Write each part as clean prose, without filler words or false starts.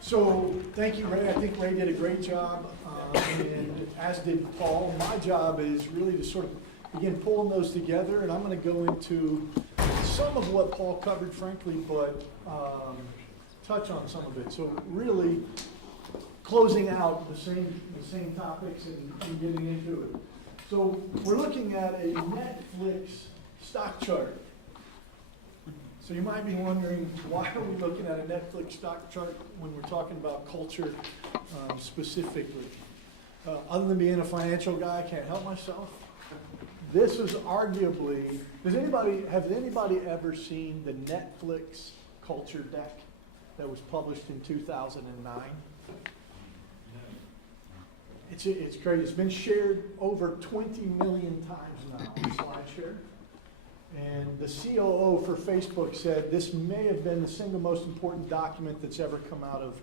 So thank you, Ray. I think Ray did a great job, and as did Paul. My job is really to sort of begin pulling those together, and I'm going to go into some of what Paul covered, frankly, but touch on some of it. So really closing out the same topics and getting into it. So we're looking at a Netflix stock chart. So you might be wondering, why are we looking at a Netflix stock chart when we're talking about culture specifically? Other than being a financial guy, I can't help myself. This is arguably, has anybody ever seen the Netflix culture deck that was published in 2009? It's crazy. It's been shared over 20 million times now on SlideShare. And the COO for Facebook said this may have been the single most important document that's ever come out of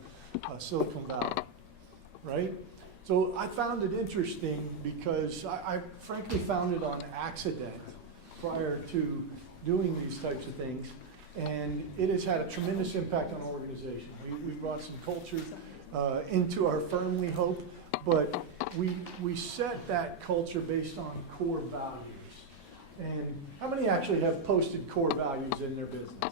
Silicon Valley, right? So I found it interesting because I frankly found it on accident prior to doing these types of things. And it has had a tremendous impact on our organization. We brought some culture into our firm, we hope, but we set that culture based on core values. And how many actually have posted core values in their business? 3,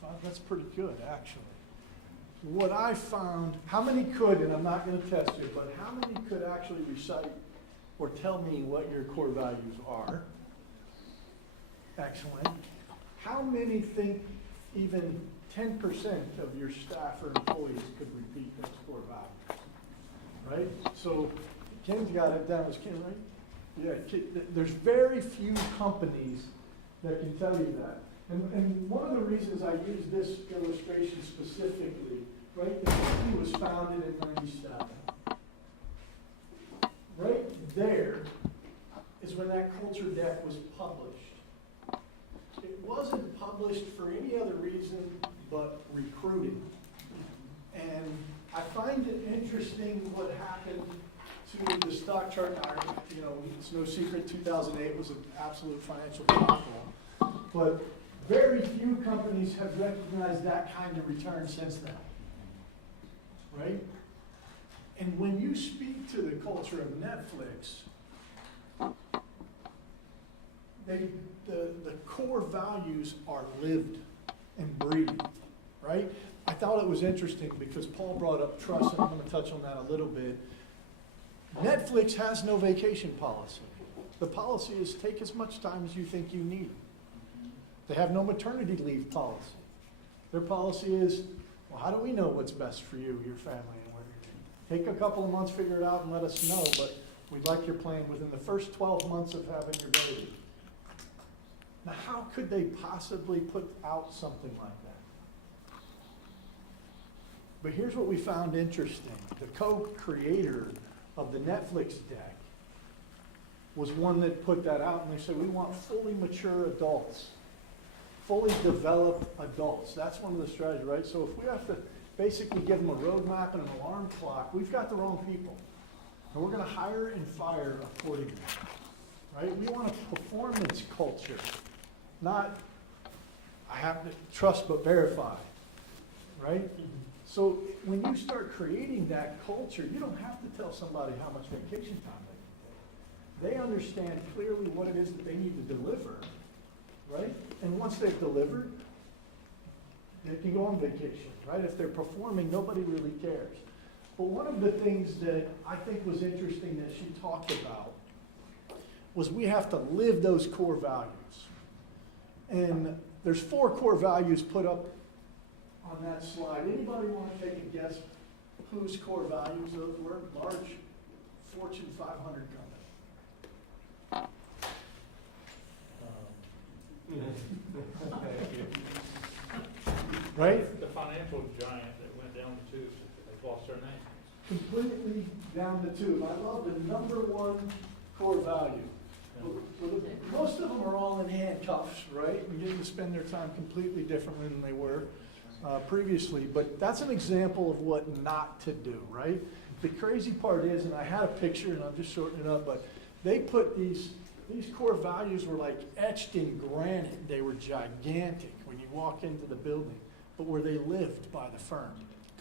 4, 5, that's pretty good, actually. What I found, how many could, and I'm not going to test you, but how many could actually recite or tell me what your core values are? Excellent. How many think even 10% of your staff or employees could repeat those core values? Right? So Ken's got it down. Is Ken right? Yeah, there's very few companies that can tell you that. And one of the reasons I use this illustration specifically, right, the company was founded in 97. Right there is when that culture deck was published. It wasn't published for any other reason but recruiting. And I find it interesting what happened to the stock chart. You know, it's no secret 2008 was an absolute financial debacle. But very few companies have recognized that kind of return since then. Right? And when you speak to the culture of Netflix, the core values are lived and breathed, right? I thought it was interesting because Paul brought up trust, and I'm going to touch on that a little bit. Netflix has no vacation policy. The policy is take as much time as you think you need. They have no maternity leave policy. Their policy is, well, how do we know what's best for you, your family, and where you're going? Take a couple of months, figure it out, and let us know, but we'd like your plan within the first 12 months of having your baby. Now, how could they possibly put out something like that? But here's what we found interesting. The co-creator of the Netflix deck was one that put that out, and they said, we want fully mature adults, fully developed adults. That's one of the strategies, right? So if we have to basically give them a roadmap and an alarm clock, we've got the wrong people. And we're going to hire and fire accordingly, right? We want a performance culture. Not, I have to trust but verify, right? So when you start creating that culture, you don't have to tell somebody how much vacation time they can take. They understand clearly what it is that they need to deliver, right? And once they've delivered, they can go on vacation, right? If they're performing, nobody really cares. But one of the things that I think was interesting that she talked about was we have to live those core values. And there's 4 core values put up on that slide. Anybody want to take a guess whose core values those were? Large Fortune 500 company. Right? The financial giant that went down the tubes, they've lost their name. Completely down the tube. I love the number 1 core value. Most of them are all in handcuffs, right? We getting to spend their time completely differently than they were previously. But that's an example of what not to do, right? The crazy part is, and I had a picture, and I'm just shortening it up, but they put these these core values were like etched in granite. They were gigantic when you walk into the building. But were they lived by the firm?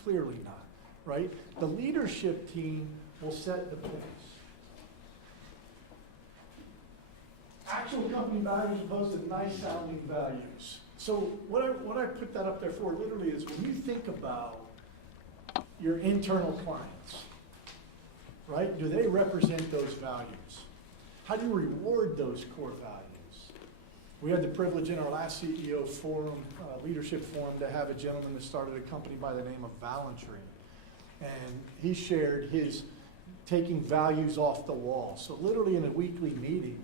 Clearly not, right? The leadership team will set the pace. Actual company values opposed to nice sounding values. So what I put that up there for literally is when you think about your internal clients, right? Do they represent those values? How do you reward those core values? We had the privilege in our last CEO forum, leadership forum, to have a gentleman that started a company by the name of Valentree. And he shared his taking values off the wall. So literally in a weekly meeting,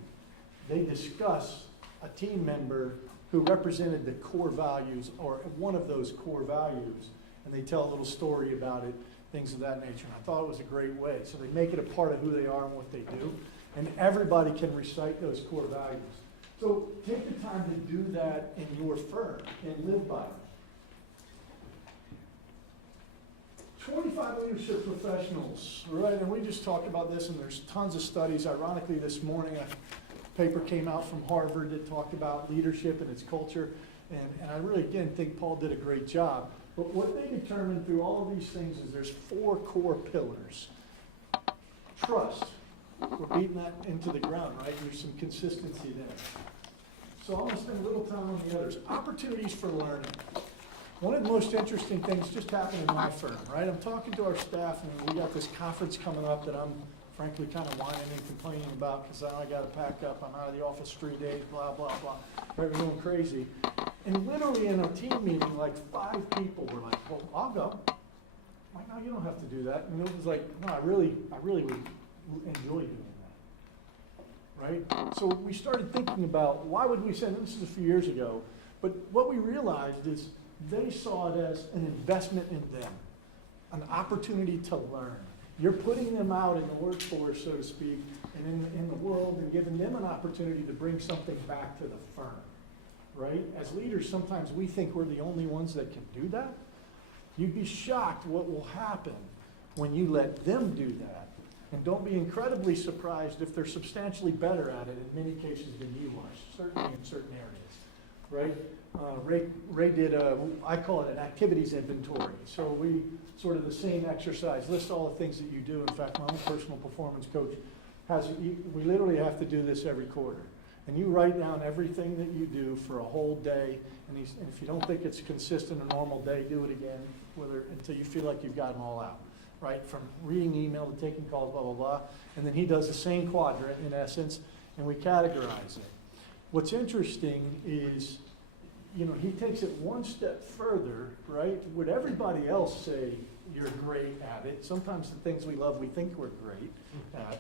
they discuss a team member who represented the core values or one of those core values, and they tell a little story about it, things of that nature. And I thought it was a great way. So they make it a part of who they are and what they do, and everybody can recite those core values. So take the time to do that in your firm and live by them. 25 leadership professionals, right? And we just talked about this, and there's tons of studies. Ironically, this morning, a paper came out from Harvard that talked about leadership and its culture. And I really, again, think Paul did a great job. But what they determined through all of these things is there's 4 core pillars. Trust. We're beating that into the ground, right? There's some consistency there. So I'm going to spend a little time on the others. Opportunities for learning. One of the most interesting things just happened in my firm, right? I'm talking to our staff, and we got this conference coming up that I'm frankly kind of whining and complaining about because I got to pack up. I'm out of the office 3 days, blah, blah, blah. Right, we're going crazy. And literally in a team meeting, like 5 people were like, well, I'll go. I'm like, no, you don't have to do that. And it was like, no, I really would enjoy doing that. Right? So we started thinking about why would we send, this is a few years ago, but what we realized is they saw it as an investment in them, an opportunity to learn. You're putting them out in the workforce, so to speak, and in the world, and giving them an opportunity to bring something back to the firm, right? As leaders, sometimes we think we're the only ones that can do that. You'd be shocked what will happen when you let them do that. And don't be incredibly surprised if they're substantially better at it in many cases than you are, certainly in certain areas, right? Ray did I call it an activities inventory. So we sort of the same exercise, list all the things that you do. In fact, my own personal performance coach we literally have to do this every quarter. And you write down everything that you do for a whole day, and if you don't think it's consistent, a normal day, do it again, until you feel like you've got them all out, right? From reading email to taking calls, blah, blah, blah. And then he does the same quadrant, in essence, and we categorize it. What's interesting is, he takes it one step further, right? Would everybody else say you're great at it? Sometimes the things we love, we think we're great at.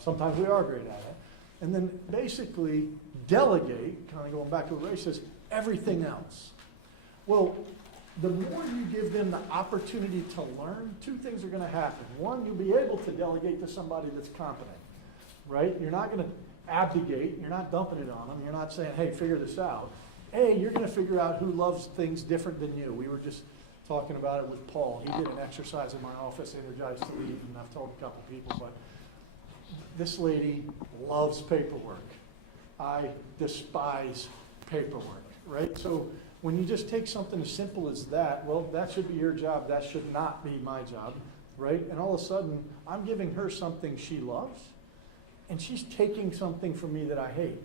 Sometimes we are great at it. And then basically delegate, kind of going back to what Ray says, everything else. Well, the more you give them the opportunity to learn, 2 things are going to happen. One, you'll be able to delegate to somebody that's competent, right? You're not going to abdicate. You're not dumping it on them. You're not saying, hey, figure this out. You're going to figure out who loves things different than you. We were just talking about it with Paul. He did an exercise in my office, Energized to Lead, and I've told a couple people, but this lady loves paperwork. I despise paperwork, right? So when you just take something as simple as that, well, that should be your job. That should not be my job, right? And all of a sudden, I'm giving her something she loves, and she's taking something from me that I hate.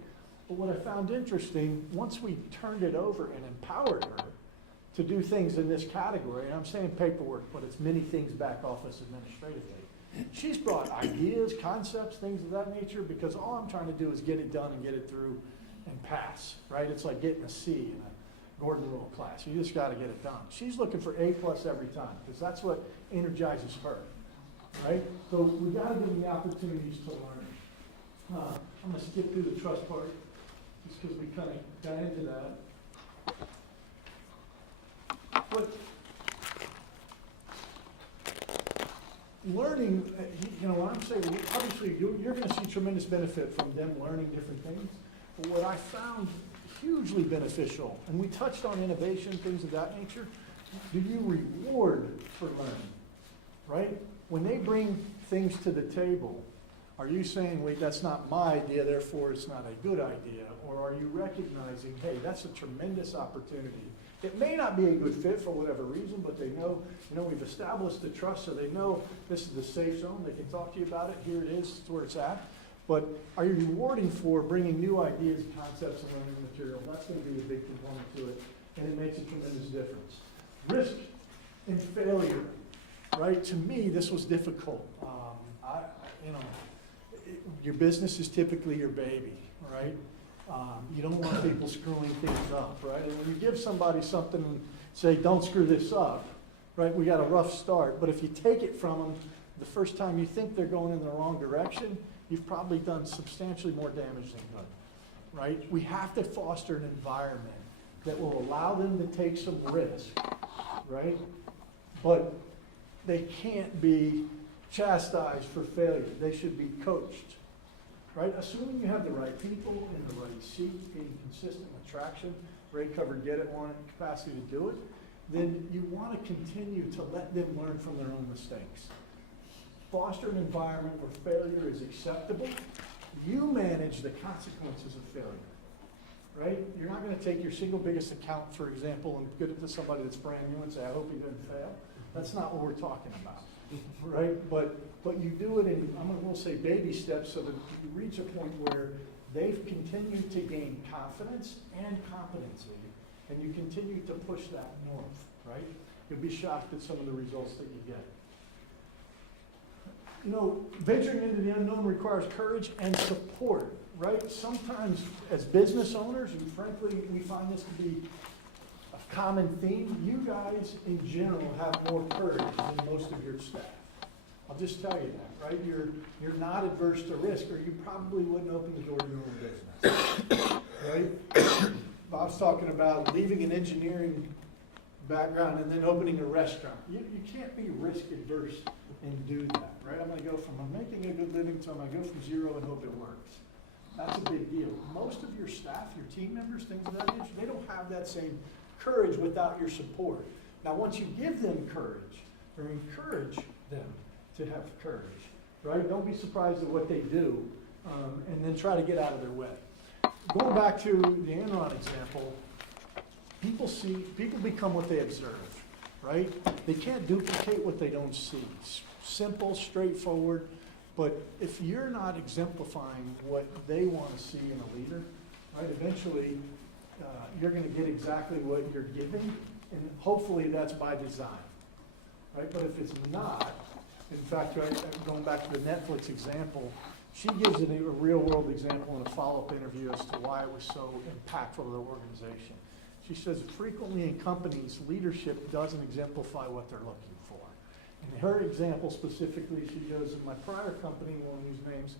But what I found interesting, once we turned it over and empowered her to do things in this category, and I'm saying paperwork, but it's many things back office administratively, she's brought ideas, concepts, things of that nature, because all I'm trying to do is get it done and get it through and pass, right? It's like getting a C in a Gordon Rule class. You just got to get it done. She's looking for A+ every time, because that's what energizes her, right? So we got to give them the opportunities to learn. I'm going to skip through the trust part, just because we kind of got into that. But learning, when I'm saying, obviously you're going to see tremendous benefit from them learning different things. But what I found hugely beneficial, and we touched on innovation, things of that nature, do you reward for learning, right? When they bring things to the table, Are you saying, wait, that's not my idea, therefore it's not a good idea? Or are you recognizing, hey, that's a tremendous opportunity? It may not be a good fit for whatever reason, but they know, we've established the trust, so they know this is the safe zone. They can talk to you about it. Here it is, it's where it's at. But are you rewarding for bringing new ideas, concepts, and learning material? That's going to be a big component to it, and it makes a tremendous difference. Risk and failure, right? To me, this was difficult. Your business is typically your baby, right? You don't want people screwing things up, right? And when you give somebody something and say, don't screw this up, right? We got a rough start, but if you take it from them the first time you think they're going in the wrong direction, you've probably done substantially more damage than good, right? We have to foster an environment that will allow them to take some risk, right? But they can't be chastised for failure. They should be coached, right? Assuming you have the right people in the right seat, being consistent with traction, Ray covered get it, want it, capacity to do it, then you want to continue to let them learn from their own mistakes. Foster an environment where failure is acceptable. You manage the consequences of failure, right? You're not going to take your single biggest account, for example, and give it to somebody that's brand new and say, I hope he doesn't fail. That's not what we're talking about, right? But you do it in, we'll say baby steps, so that you reach a point where they've continued to gain confidence and competency, and you continue to push that north, right? You'll be shocked at some of the results that you get. Venturing into the unknown requires courage and support, right? Sometimes as business owners, and frankly, we find this to be a common theme, you guys in general have more courage than most of your staff. I'll just tell you that, right? You're not adverse to risk, or you probably wouldn't open the door to your own business, right? Bob's talking about leaving an engineering background and then opening a restaurant. You can't be risk adverse and do that, right? I'm making a good living to I'm going to go from zero and hope it works. That's a big deal. Most of your staff, your team members, things of that nature, they don't have that same courage without your support. Now, once you give them courage or encourage them to have courage, right? Don't be surprised at what they do, and then try to get out of their way. Going back to the Enron example, people become what they observe, right? They can't duplicate what they don't see. It's simple, straightforward, but if you're not exemplifying what they want to see in a leader, right, eventually you're going to get exactly what you're giving, and hopefully that's by design, right? But if it's not, in fact, right, going back to the Netflix example, she gives it a real-world example in a follow-up interview as to why it was so impactful to the organization. She says, frequently in companies, leadership doesn't exemplify what they're looking for. In her example specifically, she goes, in my prior company, we won't use names,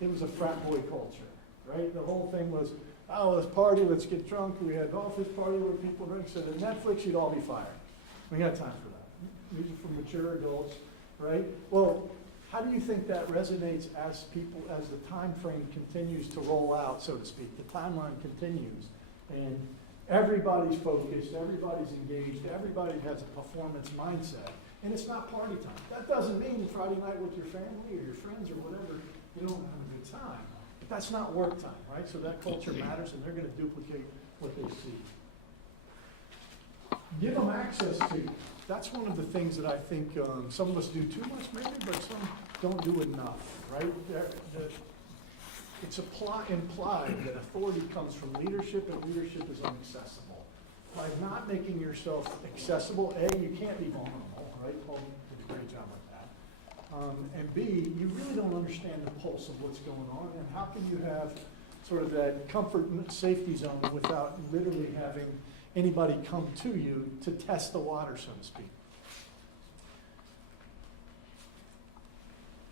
it was a frat boy culture, right? The whole thing was, oh, let's party, let's get drunk. We had golf this party where people drink. So at Netflix, you'd all be fired. We got time for that. These are for mature adults, right? Well, how do you think that resonates as the time frame continues to roll out, so to speak? The timeline continues, and everybody's focused, everybody's engaged, everybody has a performance mindset, and it's not party time. That doesn't mean Friday night with your family or your friends or whatever, you don't have a good time. But that's not work time, right? So that culture matters, and they're going to duplicate what they see. Give them access to you. That's one of the things that I think some of us do too much maybe, but some don't do enough, right? It's implied that authority comes from leadership, and leadership is inaccessible. By not making yourself accessible, A, you can't be vulnerable, right? Paul did a great job with that. And B, you really don't understand the pulse of what's going on, and how can you have sort of that comfort and safety zone without literally having anybody come to you to test the water, so to speak.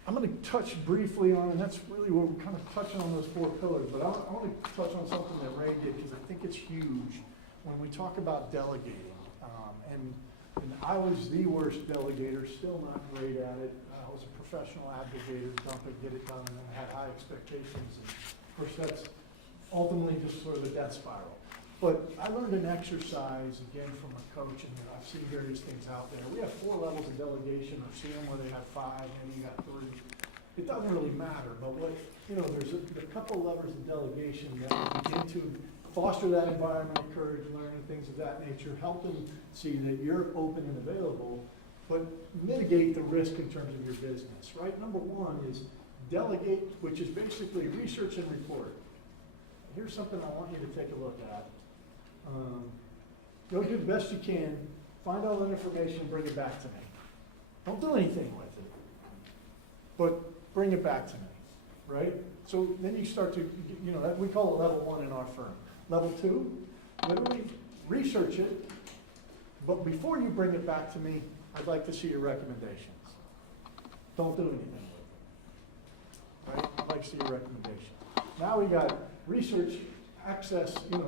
I'm going to touch briefly on, and that's really what we're kind of touching on those four pillars, but I want to touch on something that Ray did, because I think it's huge when we talk about delegating. And I was the worst delegator, still not great at it. I was a professional advocator, dump it, get it done, and then had high expectations. And of course, that's ultimately just sort of a death spiral. But I learned an exercise, again, from a coach, and I've seen various things out there. We have 4 levels of delegation. I've seen them where they have 5, and you got 3. it doesn't really matter, but what, there's a couple levers of delegation that begin to foster that environment, encourage learning, things of that nature, help them see that you're open and available, but mitigate the risk in terms of your business, right? Number one is delegate, which is basically research and report. Here's something I want you to take a look at. Go do the best you can, find all that information, bring it back to me. Don't do anything with it, but bring it back to me, right? So then you start to, that we call it level one in our firm. Level two, literally research it, but before you bring it back to me, I'd like to see your recommendations. Don't do anything with it, right? I'd like to see your recommendations. Now we got research, access, and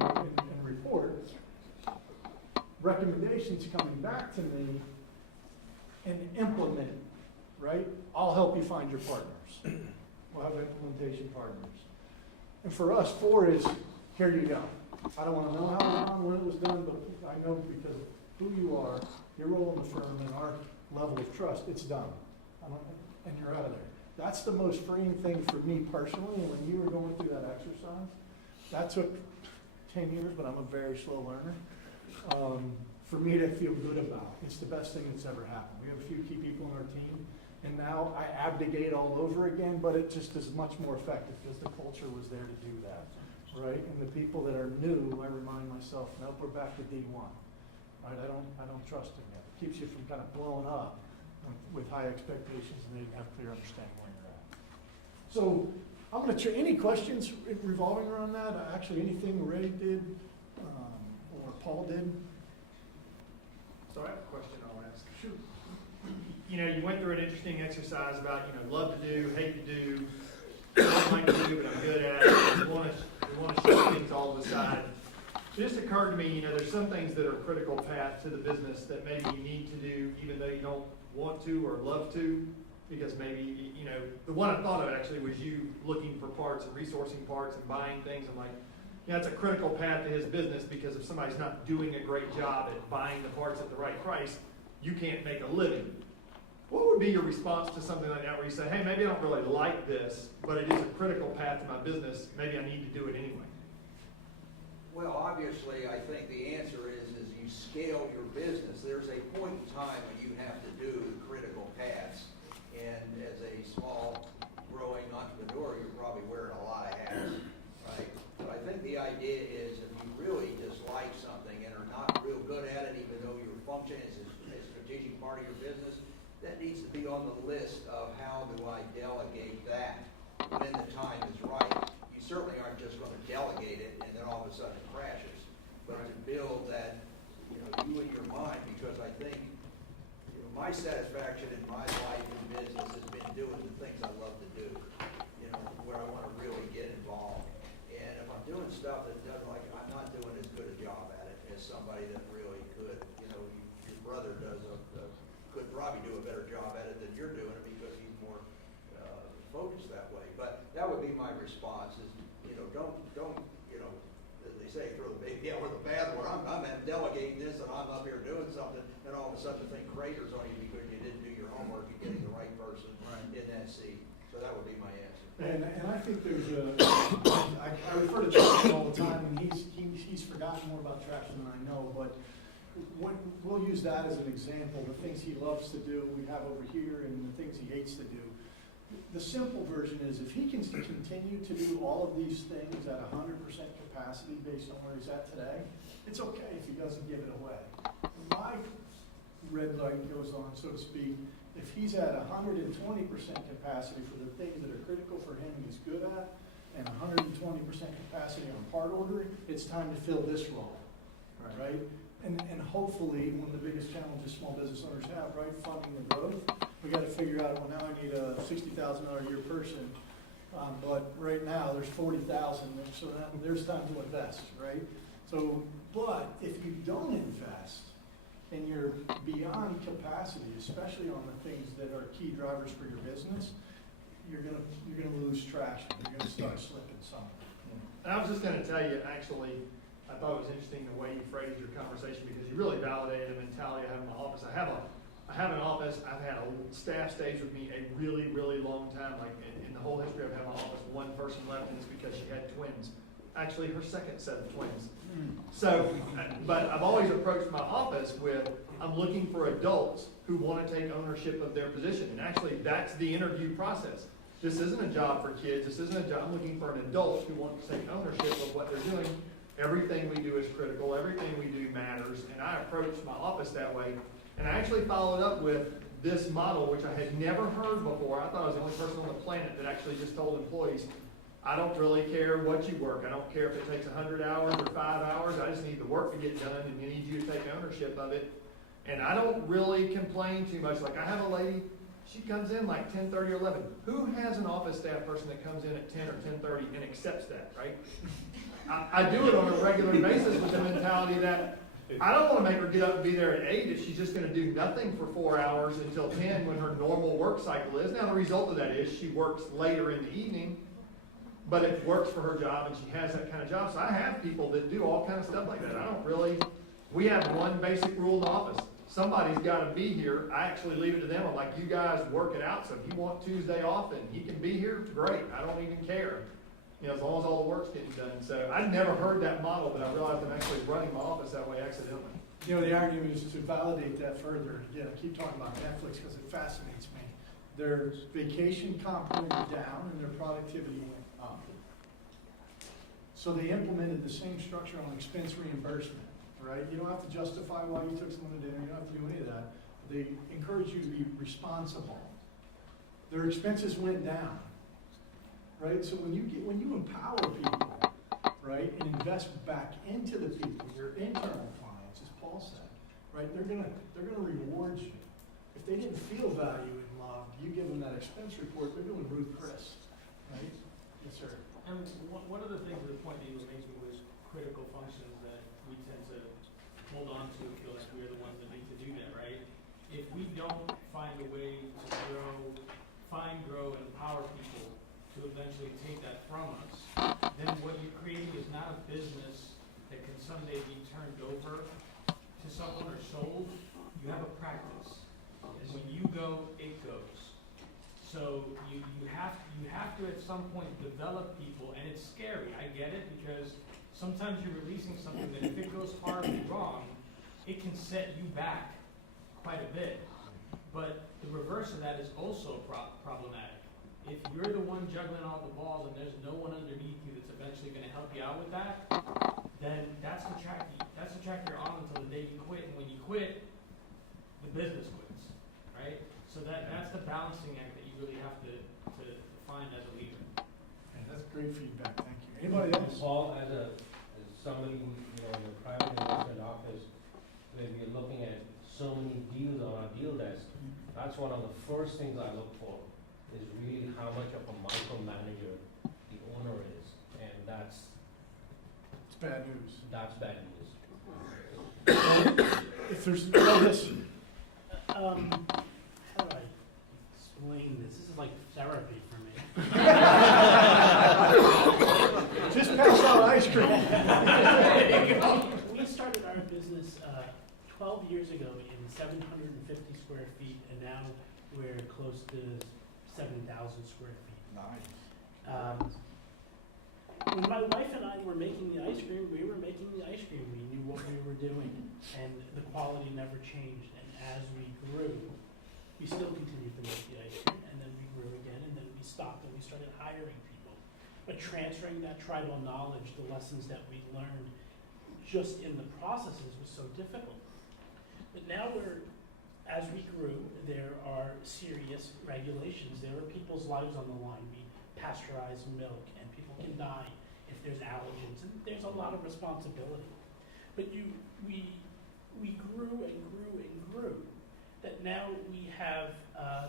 reports, recommendations coming back to me, and implement, right? I'll help you find your partners. We'll have implementation partners. And for us, 4 is, here you go. I don't want to know how long, when it was done, but I know because of who you are, your role in the firm, and our level of trust, it's done. And you're out of there. That's the most freeing thing for me personally, and when you were going through that exercise, that took 10 years, but I'm a very slow learner. For me to feel good about. It's the best thing that's ever happened. We have a few key people on our team, and now I abdicate all over again, but it just is much more effective because the culture was there to do that, right? And the people that are new, I remind myself, nope, we're back to D1, right? I don't trust them yet. It keeps you from kind of blowing up with high expectations, and they have clear understanding where you're at. So I'm going to any questions revolving around that? Actually, anything Ray did or Paul did? So I have a question I'll ask. Sure. You went through an interesting exercise about, love to do, hate to do, don't like to do, but I'm good at it. We want to shove things all to the side. It just occurred to me, there's some things that are critical path to the business that maybe you need to do even though you don't want to or love to, because maybe, the one I thought of actually was you looking for parts and resourcing parts and buying things. I'm like, it's a critical path to his business because if somebody's not doing a great job at buying the parts at the right price, you can't make a living. What would be your response to something like that where you say, hey, maybe I don't really like this, but it is a critical path to my business. Maybe I need to do it anyway. Well, obviously, I think the answer is you scale your business. There's a point in time when you have to do the critical paths. And as a small, growing entrepreneur, you're probably wearing a lot of hats, right? But I think the idea is if you really dislike something and are not real good at it, even though your function is a strategic part of your business, that needs to be on the list of how do I delegate that when the time is right. You certainly aren't just going to delegate it and then all of a sudden it crashes. But to build that, you in your mind, because I think my satisfaction in my life and business has been doing the things I love to do, where I want to really get involved. And if I'm doing stuff that doesn't I'm not doing as good a job at it as somebody that really could. Your brother could probably do a better job at it than you're doing it because he's more focused that way. But that would be my response is, don't, as they say, throw the baby out with the bathwater. I'm delegating this and I'm up here doing something and all of a sudden the thing craters on you because you didn't do your homework and getting the right person in that seat. So that would be my answer. And I think there's I refer to Traction all the time, and he's forgotten more about Traction than I know, but we'll use that as an example. The things he loves to do, we have over here, and the things he hates to do. The simple version is if he can continue to do all of these things at 100% capacity based on where he's at today, it's okay if he doesn't give it away. My red light goes on, so to speak, if he's at 120% capacity for the things that are critical for him he's good at, and 120% capacity on part ordering, it's time to fill this role, right? And hopefully, one of the biggest challenges small business owners have, right, funding the growth, we got to figure out, well, now I need a $60,000 a year person, but right now there's 40,000, so there's time to invest, right? So, but if you don't invest and you're beyond capacity, especially on the things that are key drivers for your business, you're gonna lose traction. You're gonna start slipping somewhere. And I was just going to tell you, actually, I thought it was interesting the way you phrased your conversation because you really validated the mentality I have in my office. I have a I have an office, I've had a staff stays with me a really, really long time, like in the whole history of having an office, one person left, and it's because she had twins. Actually, her second set of twins. So, but I've always approached my office with, I'm looking for adults who want to take ownership of their position. And actually, that's the interview process. This isn't a job for kids. This isn't a job. I'm looking for an adult who wants to take ownership of what they're doing. Everything we do is critical. Everything we do matters. And I approached my office that way. And I actually followed up with this model, which I had never heard before. I thought I was the only person on the planet that actually just told employees, I don't really care what you work. I don't care if it takes 100 hours or 5 hours. I just need the work to get done, and I need you to take ownership of it. And I don't really complain too much. Like, I have a lady, she comes in like 10:30 or 11. Who has an office staff person that comes in at 10 or 10:30 and accepts that, right? I do it on a regular basis with the mentality that I don't want to make her get up and be there at 8 if she's just going to do nothing for 4 hours until 10 when her normal work cycle is. Now, the result of that is she works later in the evening, but it works for her job, and she has that kind of job. So I have people that do all kind of stuff like that. I don't really, we have one basic rule in the office. Somebody's got to be here. I actually leave it to them. I'm like, you guys work it out. So if you want Tuesday off and he can be here, great. I don't even care. You know, as long as all the work's getting done. So I'd never heard that model, but I realized I'm actually running my office that way accidentally. You know, the argument is to validate that further. Again, I keep talking about Netflix because it fascinates me. Their vacation comp went down and their productivity went up. So they implemented the same structure on expense reimbursement, right? You don't have to justify why you took someone to dinner. You don't have to do any of that. They encourage you to be responsible. Their expenses went down, right? So when you empower people, right, and invest back into the people, your internal clients, as Paul said, right, they're gonna reward you. If they didn't feel value and love, you give them that expense report, they're doing Ruth Chris, right? Yes, sir. And one of the things, to the point that you were making, was critical functions that we tend to hold on to and feel like we're the ones that need to do that, right? If we don't find a way to grow, and empower people to eventually take that from us, then what you're creating is not a business that can someday be turned over to someone or sold. You have a practice. And when you go, it goes. So you have to at some point develop people, and it's scary. I get it, because sometimes you're releasing something that if it goes horribly wrong, it can set you back quite a bit. But the reverse of that is also problematic. If you're the one juggling all the balls and there's no one underneath you that's eventually going to help you out with that, then that's the track you're on until the day you quit. And when you quit, the business quits, right? So that's the balancing act that you really have to find as a leader. Yeah, that's great feedback. Thank you. Anybody else? Paul, as somebody, in the private investment office, where we're looking at so many deals on our deal desk, that's one of the first things I look for, is really how much of a micromanager the owner is, and that's bad news. That's bad news. If there's, oh, yes. How do I explain this? This is like therapy for me. Just pass out ice cream. We started our business 12 years ago in 750 square feet, and now we're close to 7,000 square feet. Nice. When my wife and I were making the ice cream, we were making the ice cream. We knew what we were doing, and the quality never changed. And as we grew, we still continued to make the ice cream, and then we grew again, and then we stopped, and we started hiring people. But transferring that tribal knowledge, the lessons that we learned just in the processes was so difficult. But now as we grew, there are serious regulations. There are people's lives on the line. We pasteurize milk, and people can die if there's allergens, and there's a lot of responsibility. But we grew and grew and grew, that now we have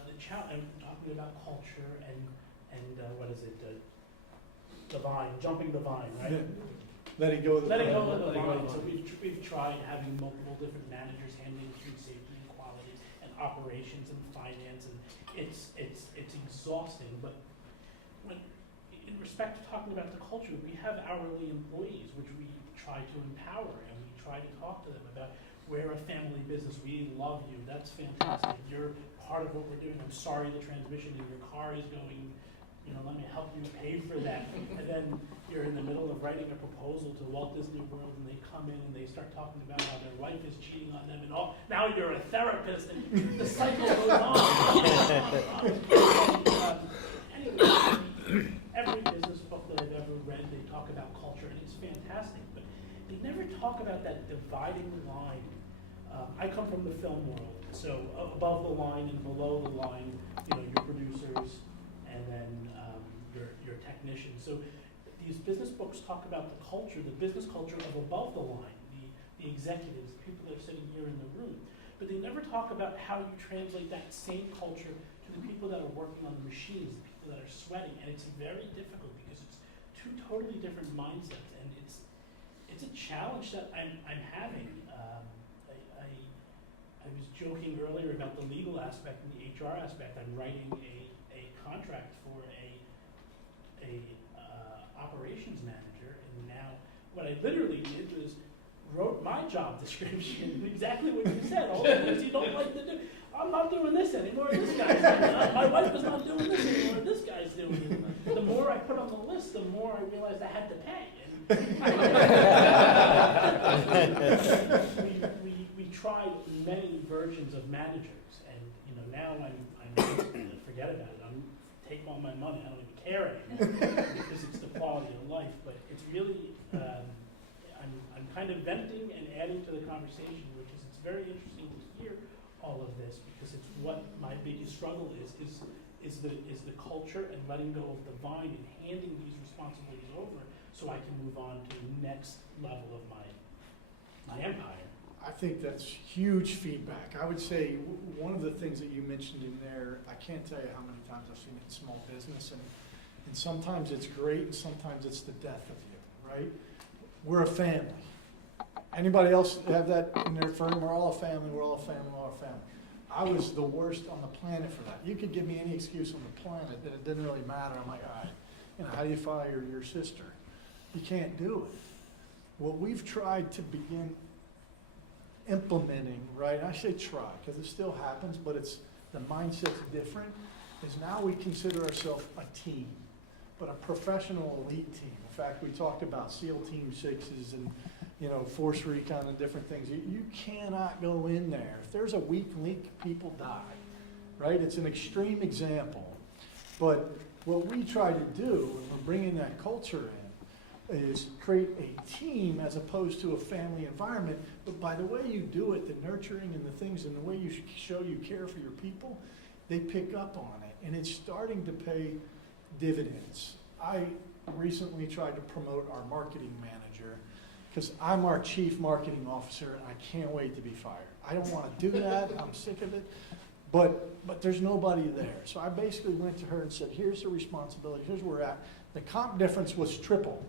the challenge, and talking about culture and what is it, the vine, jumping the vine, right? Let it go. Letting go of the vine. So we've tried having multiple different managers handling food safety and quality and operations and finance, and it's exhausting. But when in respect to talking about the culture, we have hourly employees which we try to empower, and we try to talk to them about we're a family business, we love you, that's fantastic, you're part of what we're doing, I'm sorry the transmission in your car is going, you know, let me help you pay for that. And then you're in the middle of writing a proposal to Walt Disney World, and they come in and they start talking about how their wife is cheating on them and all. Now you're a therapist, and the cycle goes on. Anyway, every business book that I've ever read, they talk about culture, and it's fantastic. But they never talk about that dividing line. I come from the film world, so above the line and below the line, you know, your producers, and then your technicians. So these business books talk about the culture, the business culture of above the line, the executives, the people that are sitting here in the room. But they never talk about how you translate that same culture to the people that are working on the machines, the people that are sweating. And it's very difficult because it's two totally different mindsets, and it's a challenge that I'm having. I was joking earlier about the legal aspect and the HR aspect. I'm writing a contract for a operations manager, and now what I literally did was wrote my job description, exactly what you said, all the things you don't like to do. I'm not doing this anymore, this guy's doing it. My wife is not doing this anymore, this guy's doing it. The more I put on the list, the more I realized I had to pay. And we tried many versions of managers, and you know, now I'm forget about it. I'm take all my money, I don't even care anymore because it's the quality of life. But it's really I'm kind of venting and adding to the conversation, which is it's very interesting to hear all of this because it's what my biggest struggle is the culture and letting go of the vine and handing these responsibilities over so I can move on to the next level of my empire. I think that's huge feedback. I would say one of the things that you mentioned in there, I can't tell you how many times I've seen it in small business, and sometimes it's great, and sometimes it's the death of you, right? We're a family. Anybody else have that in their firm? We're all a family, we're all a family, we're all a family. I was the worst on the planet for that. You could give me any excuse on the planet that it didn't really matter. I'm like, all right, you know, how do you fire your sister? You can't do it. What we've tried to begin implementing, right? I say try because it still happens, but it's the mindset's different. Is now we consider ourselves a team, but a professional elite team. In fact, we talked about SEAL Team 6s and Force Recon and different things. You cannot go in there. If there's a weak link, people die, right? It's an extreme example, but what we try to do, and we're bringing that culture in, is create a team as opposed to a family environment. But by the way you do it, the nurturing and the things and the way you show you care for your people, they pick up on it. And it's starting to pay dividends. I recently tried to promote our marketing manager because I'm our chief marketing officer and I can't wait to be fired. I don't want to do that. I'm sick of it. But there's nobody there. So I basically went to her and said, here's the responsibility. Here's where we're at. The comp difference was triple.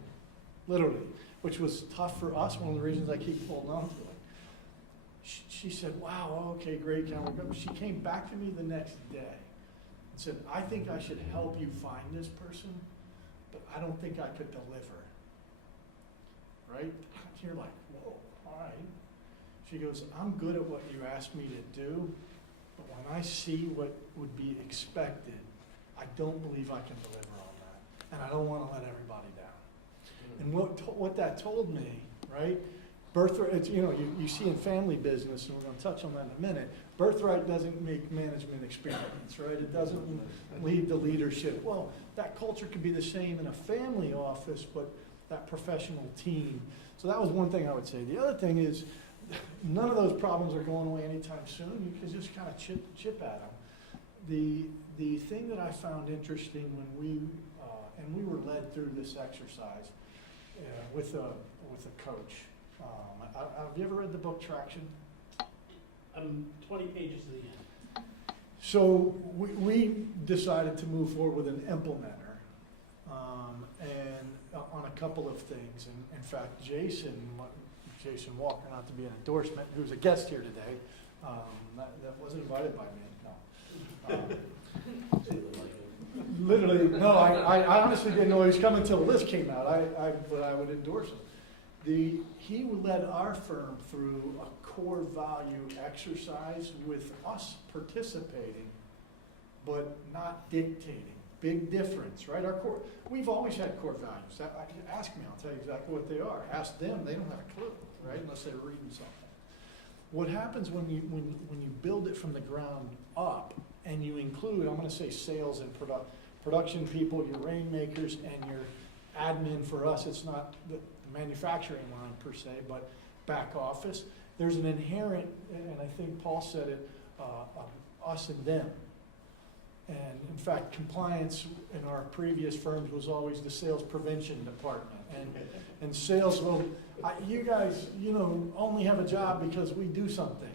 Literally, which was tough for us, one of the reasons I keep holding on to it. She said, wow, okay, great, can we go? She came back to me the next day and said, I think I should help you find this person, but I don't think I could deliver. Right? You're like, whoa, all right. She goes, I'm good at what you asked me to do, but when I see what would be expected, I don't believe I can deliver on that, and I don't want to let everybody down. And what that told me, right? Birthright, you see in family business, and we're going to touch on that in a minute, birthright doesn't make management experience, right? It doesn't lead to leadership. Well, that culture could be the same in a family office, but that professional team. So that was one thing I would say. The other thing is, none of those problems are going away anytime soon. You can just kind of chip at them. The thing that I found interesting when we were led through this exercise with a coach. Have you ever read the book Traction? 20 pages to the end. So we decided to move forward with an implementer, and on a couple of things. And in fact, Jason Walker, not to be an endorsement, who's a guest here today, that wasn't invited by me. No. Literally, no. I honestly didn't know he was coming until the list came out. But I would endorse him. He led our firm through a core value exercise with us participating, but not dictating. Big difference, right? We've always had core values. Ask me, I'll tell you exactly what they are. Ask them, they don't have a clue, right? Unless they're reading something. What happens when you build it from the ground up and you include, I'm gonna say sales and production people, your rainmakers and your admin. For us, it's not the manufacturing line per se, but back office. There's an inherent, and I think Paul said it, us and them. And in fact, compliance in our previous firms was always the sales prevention department. And sales, well, you guys, only have a job because we do something,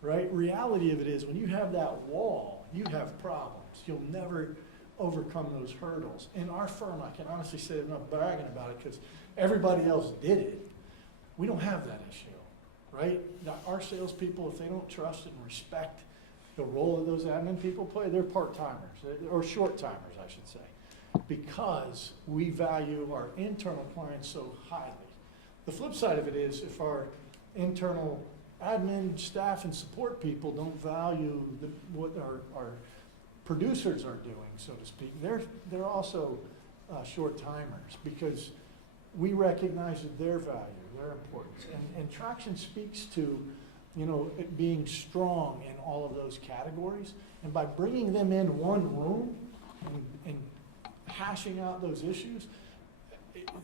right? Reality of it is, when you have that wall, you have problems. You'll never overcome those hurdles. In our firm, I can honestly say I'm not bragging about it because everybody else did it. We don't have that issue, right? Now, our salespeople, if they don't trust and respect the role that those admin people play, they're part-timers, or short-timers, I should say, because we value our internal clients so highly. The flip side of it is, if our internal admin, staff, and support people don't value what our producers are doing, so to speak, they're also short-timers, because we recognize that their value, their importance. And Traction speaks to it being strong in all of those categories. And by bringing them in one room and hashing out those issues,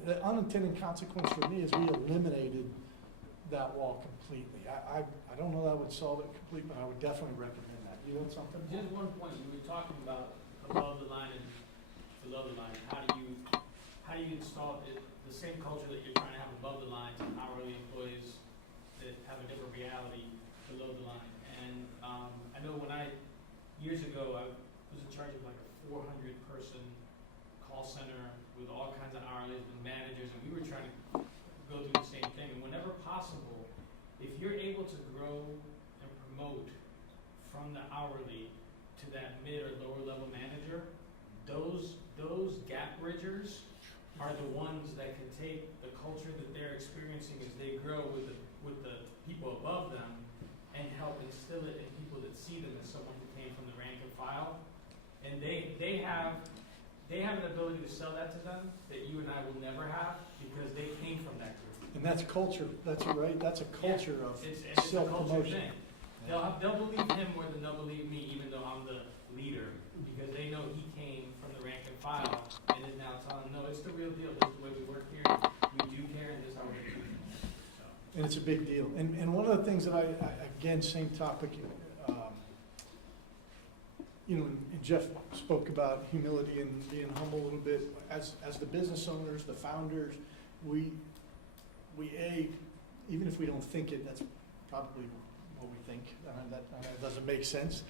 the unintended consequence for me is we eliminated that wall completely. I don't know that would solve it completely, but I would definitely recommend that. You want something? Just one point, you were talking about above the line and below the line. How do you install the same culture that you're trying to have above the line to hourly employees that have a different reality below the line? And I know years ago, I was in charge of like a 400-person call center with all kinds of hourlies and managers, and we were trying to go through the same thing. And whenever possible, if you're able to grow and promote from the hourly to that mid or lower level manager, those gap bridgers are the ones that can take the culture that they're experiencing as they grow with the people above them and help instill it in people that see them as someone who came from the rank and file. And they have an ability to sell that to them that you and I will never have, because they came from that group. And that's culture. That's right. That's a culture of It's a culture self-promotion. thing. They'll believe him more than they'll believe me, even though I'm the leader, because they know he came from the rank and file and is now telling them, no, it's the real deal. This is the way we work here. We do care, and this is how we do it. So. And it's a big deal. And one of the things that I again, same topic, and Jeff spoke about humility and being humble a little bit. As the business owners, the founders, we even if we don't think it, that's probably what we think. That doesn't make sense.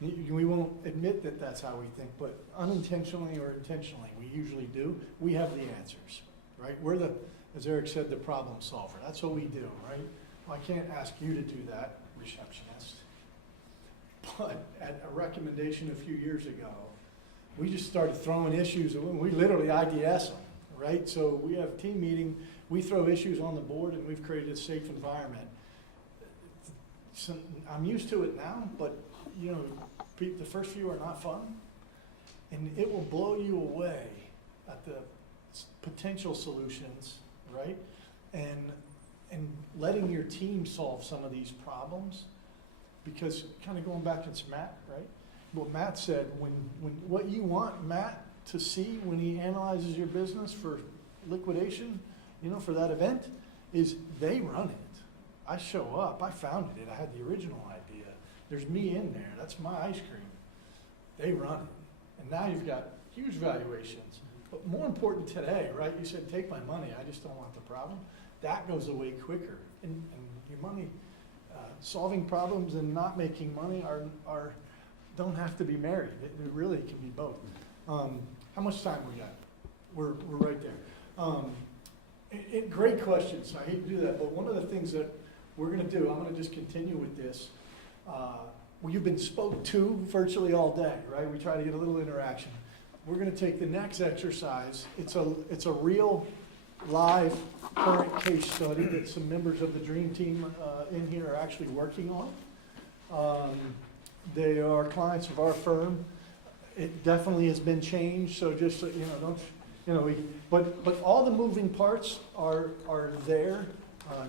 We won't admit that that's how we think, but unintentionally or intentionally, we usually do. We have the answers, right? We're as Eric said, the problem solver. That's what we do, right? Well, I can't ask you to do that, receptionist. But at a recommendation a few years ago, we just started throwing issues, and we literally IDS them, right? So we have a team meeting, we throw issues on the board, and we've created a safe environment. I'm used to it now, but the first few are not fun, and it will blow you away at the potential solutions, right? And letting your team solve some of these problems, because kind of going back to Matt, right? What Matt said, when what you want Matt to see when he analyzes your business for liquidation, for that event, is they run it. I show up, I founded it, I had the original idea. There's me in there, that's my ice cream. They run it. And now you've got huge valuations. But more important today, right? You said, take my money, I just don't want the problem. That goes away quicker. And your money, solving problems and not making money don't have to be married. It really can be both. How much time we got? We're right there. Great questions. I hate to do that, but one of the things that we're going to do, I'm going to just continue with this. You've been spoke to virtually all day, right? We try to get a little interaction. We're going to take the next exercise. It's a real live current case study that some members of the dream team in here are actually working on. They are clients of our firm. It definitely has been changed, so just, so you know, don't, you know, but all the moving parts are there.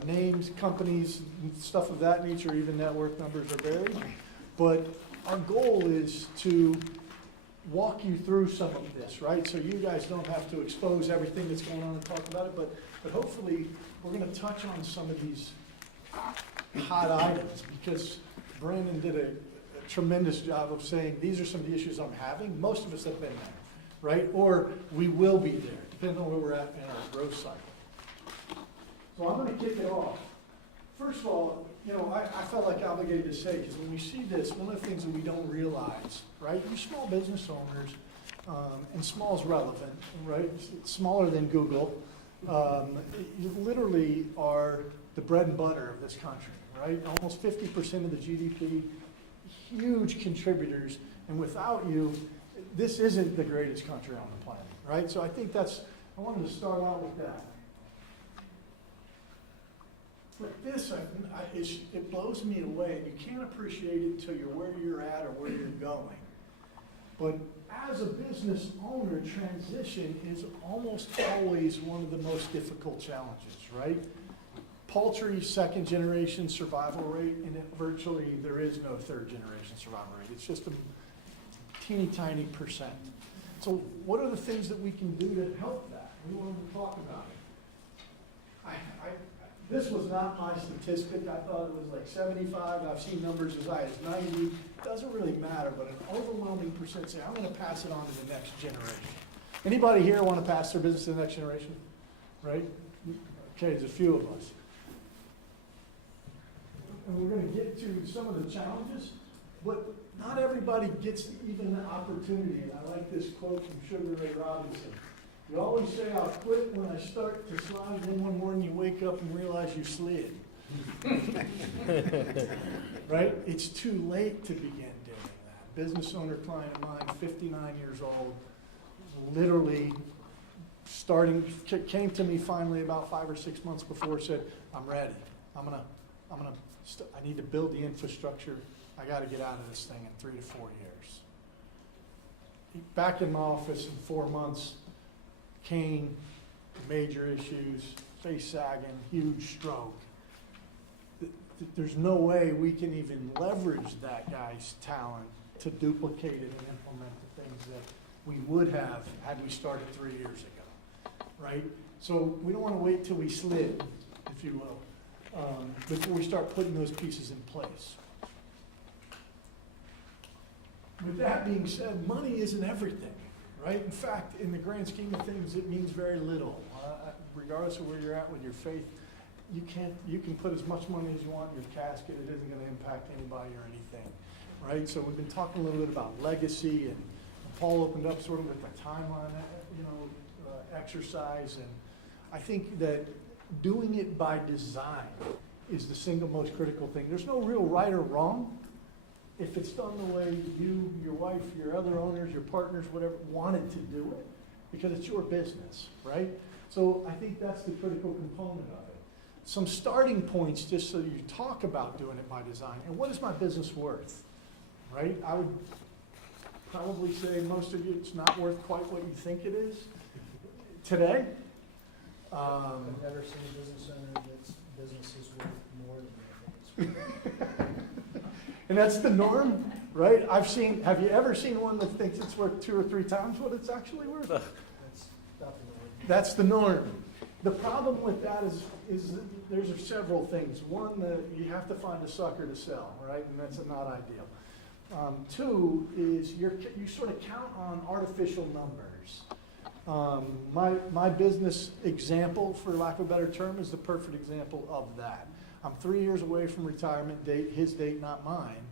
Names, companies, stuff of that nature, even network numbers are varied. But our goal is to walk you through some of this, right? So you guys don't have to expose everything that's going on and talk about it, but hopefully we're gonna touch on some of these hot items, because Brandon did a tremendous job of saying, these are some of the issues I'm having. Most of us have been there, right? Or we will be there, depending on where we're at in our growth cycle. So I'm gonna kick it off. First of all, you know, I felt like obligated to say, because when we see this, one of the things that we don't realize, right? You small business owners, and small is relevant, right? It's smaller than Google. You literally are the bread and butter of this country, right? Almost 50% of the GDP, huge contributors, and without you, this isn't the greatest country on the planet, right? So I think I wanted to start out with that. But this, it blows me away, and you can't appreciate it until you're where you're at or where you're going. But as a business owner, transition is almost always one of the most difficult challenges, right? Paltry second generation survival rate, and virtually there is no third generation survival rate. It's just a teeny tiny percent. So what are the things that we can do to help that? We wanted to talk about it. This was not my statistic. I thought it was like 75. I've seen numbers as high as 90. It doesn't really matter, but an overwhelming percent say, I'm going to pass it on to the next generation. Anybody here want to pass their business to the next generation? Right? Okay, there's a few of us. And we're going to get to some of the challenges, but not everybody gets even the opportunity. And I like this quote from Sugar Ray Robinson. You always say, I'll quit when I start to slide, then one morning you wake up and realize you slid. Right? It's too late to begin doing that. Business owner client of mine, 59 years old, literally came to me finally about 5 or 6 months before, said, I'm ready. I need to build the infrastructure. I got to get out of this thing in 3 to 4 years. Back in my office in 4 months, cane, major issues, face sagging, huge stroke. There's no way we can even leverage that guy's talent to duplicate it and implement the things that we would have had we started 3 years ago, right? So we don't want to wait till we slid, if you will, before we start putting those pieces in place. With that being said, money isn't everything. Right? In fact, in the grand scheme of things, it means very little. Regardless of where you're at with your faith, you can put as much money as you want in your casket. It isn't going to impact anybody or anything. Right? So we've been talking a little bit about legacy, and Paul opened up sort of with the timeline, exercise, and I think that doing it by design is the single most critical thing. There's no real right or wrong. If it's done the way you, your wife, your other owners, your partners, whatever, wanted to do it, because it's your business, right? So I think that's the critical component of it. Some starting points, just so you talk about doing it by design. And what is my business worth, right? I would probably say most of you, it's not worth quite what you think it is today. I've never seen a business owner that's business is worth more than they think it's worth. And that's the norm, right? Have you ever seen one that thinks it's worth 2 or 3 times what it's actually worth? That's not the norm. That's the norm. The problem with that is that there's several things. One, that you have to find a sucker to sell, right? And that's not ideal. 2 is you sort of count on artificial numbers. My business example, for lack of a better term, is the perfect example of that. I'm 3 years away from retirement date, his date, not mine.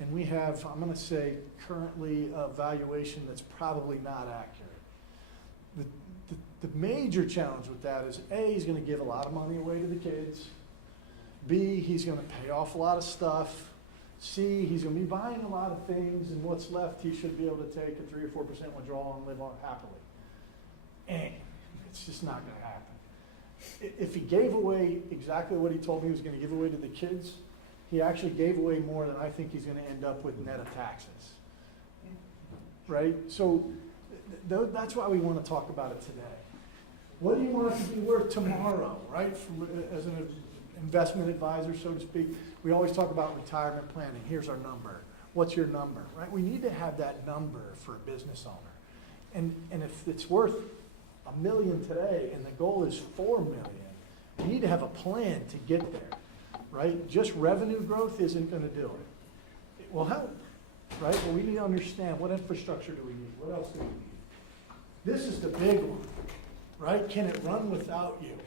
And we have, I'm going to say, currently a valuation that's probably not accurate. The major challenge with that is, A, he's going to give a lot of money away to the kids. B, he's going to pay off a lot of stuff. C, he's going to be buying a lot of things, and what's left, he should be able to take a 3 or 4% withdrawal and live on happily. And it's just not going to happen. if he gave away exactly what he told me he was gonna give away to the kids, he actually gave away more than I think he's gonna end up with net of taxes. Right? So that's why we wanna talk about it today. What do you want it to be worth tomorrow, right? As an investment advisor, so to speak, we always talk about retirement planning. Here's our number. What's your number, right? We need to have that number for a business owner. And if it's worth $1 million today and the goal is $4 million, we need to have a plan to get there, right? Just revenue growth isn't gonna do it. It will help, right? But we need to understand what infrastructure do we need? What else do we need? This is the big one, right? Can it run without you?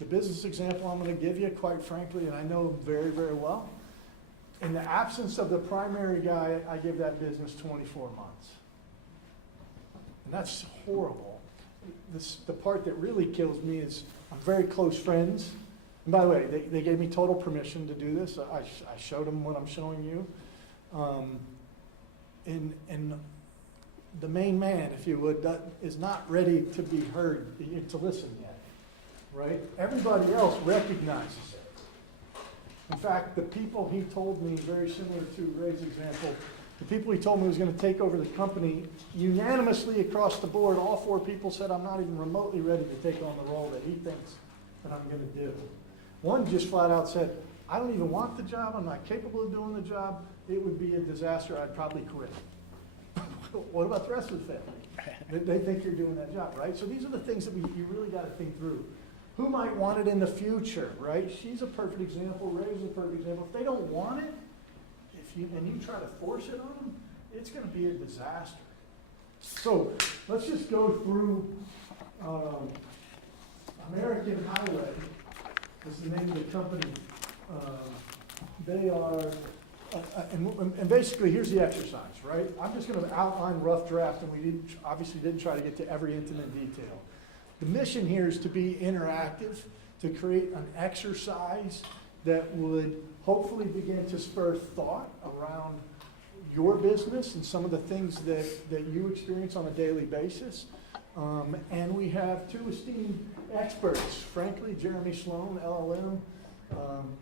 The business example I'm gonna give you, quite frankly, and I know him very, very well, in the absence of the primary guy, I give that business 24 months. And that's horrible. The part that really kills me is I'm very close friends. And by the way, they gave me total permission to do this. I showed them what I'm showing you. And the main man, if you would, is not ready to be heard, to listen yet, right? Everybody else recognizes it. In fact, the people he told me, very similar to Ray's example, the people he told me was going to take over the company, unanimously across the board, all 4 people said, I'm not even remotely ready to take on the role that he thinks that I'm going to do. One just flat out said, I don't even want the job, I'm not capable of doing the job, it would be a disaster, I'd probably quit. What about the rest of the family? They think you're doing that job, right? So these are the things that you really got to think through. Who might want it in the future, right? She's a perfect example, Ray's a perfect example. If they don't want it, and you try to force it on them, it's going to be a disaster. So let's just go through American Highway is the name of the company. They are, and basically here's the exercise, right? I'm just going to outline rough draft, and we obviously didn't try to get to every intimate detail. The mission here is to be interactive, to create an exercise that would hopefully begin to spur thought around your business and some of the things that you experience on a daily basis. And we have 2 esteemed experts, frankly, Jeremy Sloan, LLM,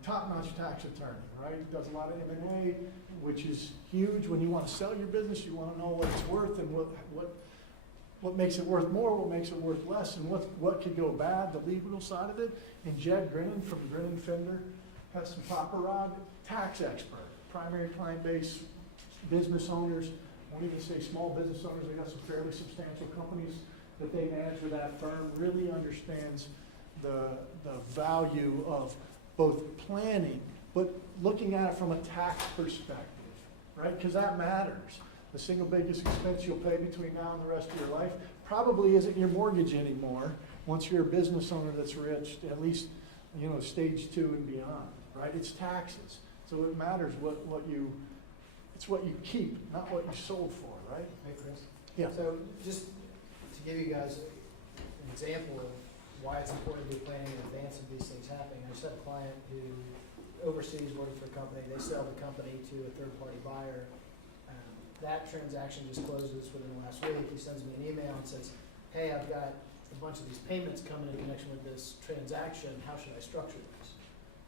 top-notch tax attorney, right? Does a lot of M&A, which is huge. When you want to sell your business, you want to know what it's worth and what makes it worth more, what makes it worth less, and what could go bad, the legal side of it. And Jed Grinnan from Grinnan Fender has some Papa Rod, tax expert, primary client base, business owners, I won't even say small business owners, they got some fairly substantial companies that they manage with that firm, really understands the value of both planning, but looking at it from a tax perspective, right? Because that matters. The single biggest expense you'll pay between now and the rest of your life probably isn't your mortgage anymore once you're a business owner that's rich, at least, stage 2 and beyond, right? It's taxes. So it matters it's what you keep, not what you sold for, right? Hey, Chris. Yeah. So just to give you guys an example of why it's important to be planning in advance of these things happening, I just had a client who overseas working for a company. They sell the company to a third-party buyer. That transaction just closes within the last week. He sends me an email and says, hey, I've got a bunch of these payments coming in connection with this transaction. How should I structure this?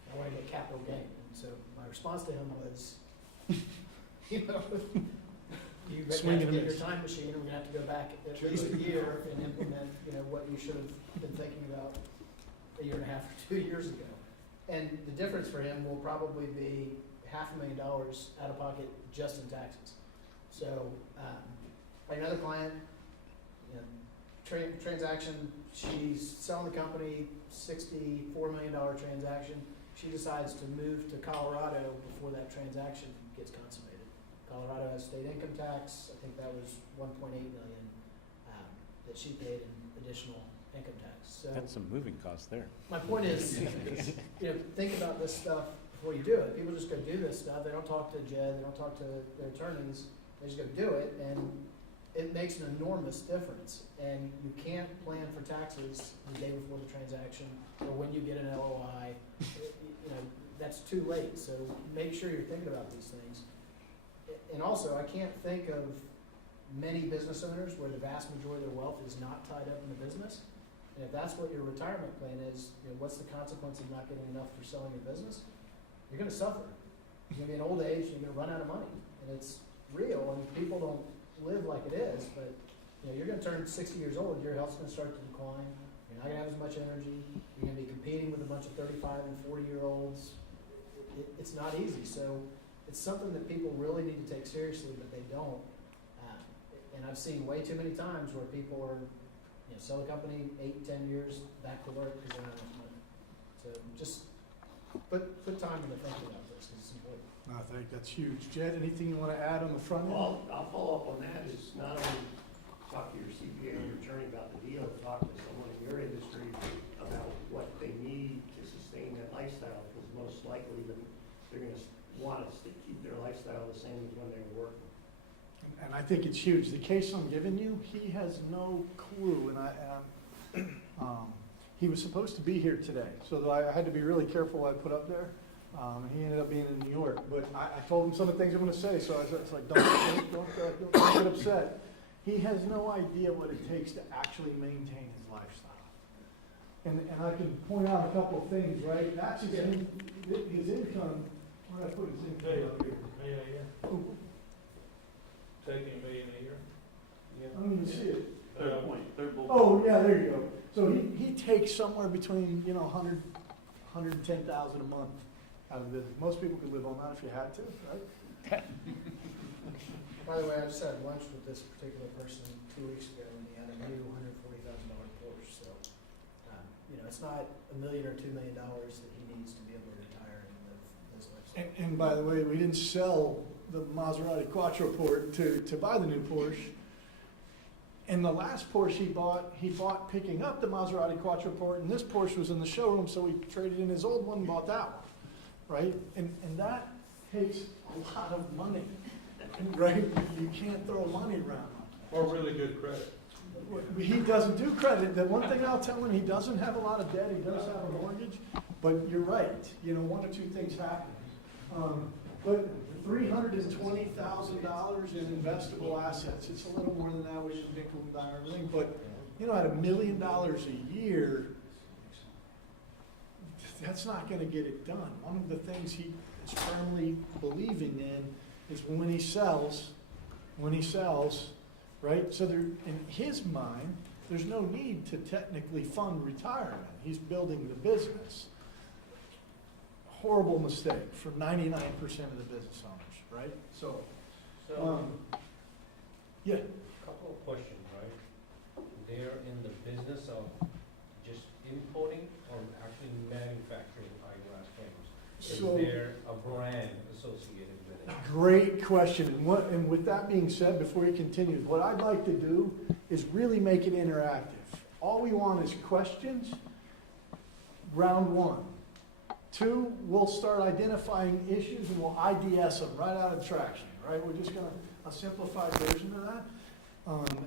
I want to get capital gain. And so my response to him was, you have to get your time machine, and we're going to have to go back at least a year and implement, what you should have been thinking about a year and a half or 2 years ago. And the difference for him will probably be $500,000 out of pocket just in taxes. So, another client, transaction, she's selling the company, $64 million transaction. She decides to move to Colorado before that transaction gets consummated. Colorado has state income tax. I think that was $1.8 million that she paid in additional income tax. So That's some moving costs there. my point is, think about this stuff before you do it. People just go do this stuff. They don't talk to Jed. They don't talk to their attorneys. They just go do it, and it makes an enormous difference. And you can't plan for taxes the day before the transaction or when you get an LOI. That's too late. So make sure you're thinking about these things. And also, I can't think of many business owners where the vast majority of their wealth is not tied up in the business. And if that's what your retirement plan is, what's the consequence of not getting enough for selling your business? You're gonna suffer. You're gonna be an old age, and you're gonna run out of money. And it's real, and people don't live like it is, but, you're gonna turn 60 years old, your health's gonna start to decline. You're not gonna have as much energy. You're gonna be competing with a bunch of 35 and 40-year-olds. It's not easy, so it's something that people really need to take seriously, but they don't. And I've seen way too many times where people are, sell a company 8, 10 years, back to work because they don't have enough money. So just put time into thinking about this, because it's important. I think that's huge. Jed, anything you want to add on the front end? Well, I'll follow up on that, is not only talk to your CPA or your attorney about the deal, talk to someone in your industry about what they need to sustain that lifestyle, because most likely they're gonna want us to keep their lifestyle the same as when they were working. And I think it's huge. The case I'm giving you, he has no clue, and he was supposed to be here today, so I had to be really careful what I put up there. And he ended up being in New York, but I told him some of the things I'm gonna say, so I was like, don't get upset. He has no idea what it takes to actually maintain his lifestyle. And I can point out a couple of things, right? That's his income, where did I put his income up here? Oh, Taking $1 million a year. I don't even see it. Third point, third bullet. Oh, yeah, there you go. So he takes somewhere between, 100, 110,000 a month out of the business. Most people could live on that if you had to, right? By the way, I just had lunch with this particular person 2 weeks ago, and he had a new $140,000 Porsche, so, it's not $1 million or $2 million that he needs to be able to retire and live his lifestyle. And by the way, we didn't sell the Maserati Quattroport to buy the new Porsche. And the last Porsche he bought picking up the Maserati Quattroport, and this Porsche was in the showroom, so he traded in his old one and bought that one, right? And that takes a lot of money, right? You can't throw money around. Or really good credit. He doesn't do credit. The one thing I'll tell him, he doesn't have a lot of debt, he does have a mortgage, but you're right, one or two things happen. But $320,000 in investable assets, it's a little more than that, we should nickel and dime everything, but, at $1 million a year, that's not gonna get it done. One of the things he is firmly believing in is when he sells, right? So there, in his mind, there's no need to technically fund retirement. He's building the business. Horrible mistake for 99% of the business owners, right? So, yeah. Couple of questions, right? They're in the business of just importing or actually manufacturing eyeglass frames? So- Is there a brand associated with it? Great question. And with that being said, before you continue, what I'd like to do is really make it interactive. All we want is questions, round 1. 2, we'll start identifying issues and we'll IDS them right out of traction, right? We're just gonna, a simplified version of that.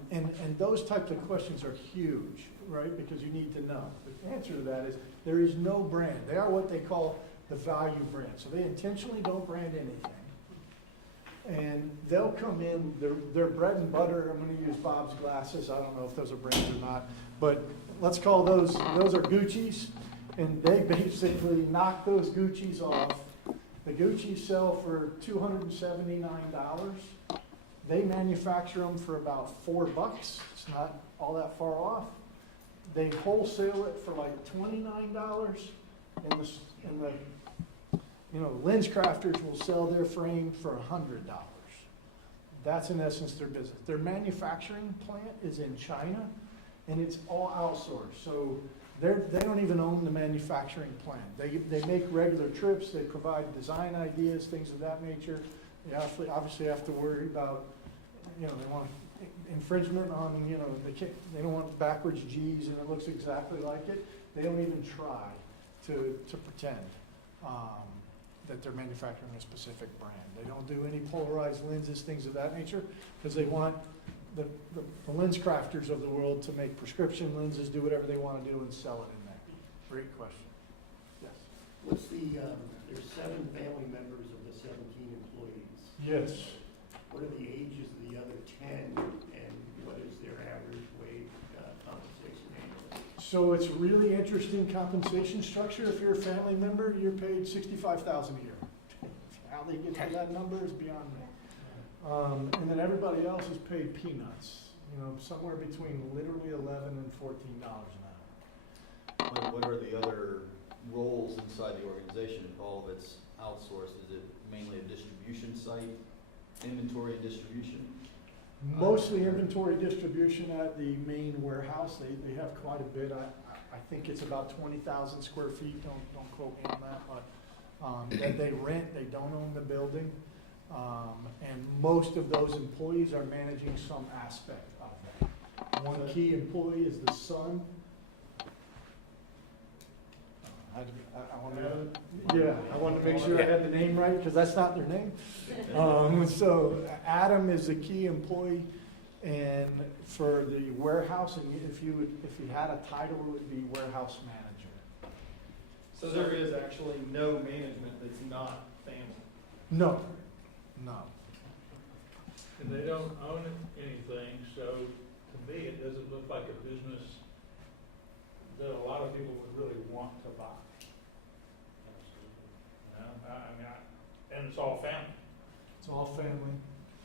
And those types of questions are huge, right? Because you need to know. The answer to that is there is no brand. They are what they call the value brand. So they intentionally don't brand anything. And they'll come in, their bread and butter, I'm gonna use Bob's glasses, I don't know if those are brands or not, but let's call those are Gucci's, and they basically knock those Gucci's off. The Gucci's sell for $279. They manufacture them for about $4. It's not all that far off. They wholesale it for like $29, and the lens crafters will sell their frame for $100. That's in essence their business. Their manufacturing plant is in China, and it's all outsourced. So they don't even own the manufacturing plant. They make regular trips. They provide design ideas, things of that nature. They obviously have to worry about, they want infringement on, they don't want backwards G's and it looks exactly like it. They don't even try to pretend that they're manufacturing a specific brand. They don't do any polarized lenses, things of that nature, because they want the lens crafters of the world to make prescription lenses, do whatever they want to do and sell it in there. Great question. Yes. What's there's 7 family members of the 17 employees. Yes. What are the ages of the other 10, and what is their average wage compensation annually? So it's a really interesting compensation structure. If you're a family member, you're paid $65,000 a year. How they get to that number is beyond me. And then everybody else is paid peanuts, somewhere between literally $11 and $14 an hour. What are the other roles inside the organization if all of it's outsourced? Is it mainly a distribution site, inventory and distribution? Mostly inventory distribution at the main warehouse. They have quite a bit. I think it's about 20,000 square feet. Don't quote me on that, but that they rent. They don't own the building. And most of those employees are managing some aspect of that. One key employee is the son. I wanted to make sure I had the name right, because that's not their name. So Adam is a key employee, and for the warehouse, and if you had a title, it would be warehouse manager. So there is actually no management that's not family. No. And they don't own anything, so to me, it doesn't look like a business that a lot of people would really want to buy. And it's all family. It's all family.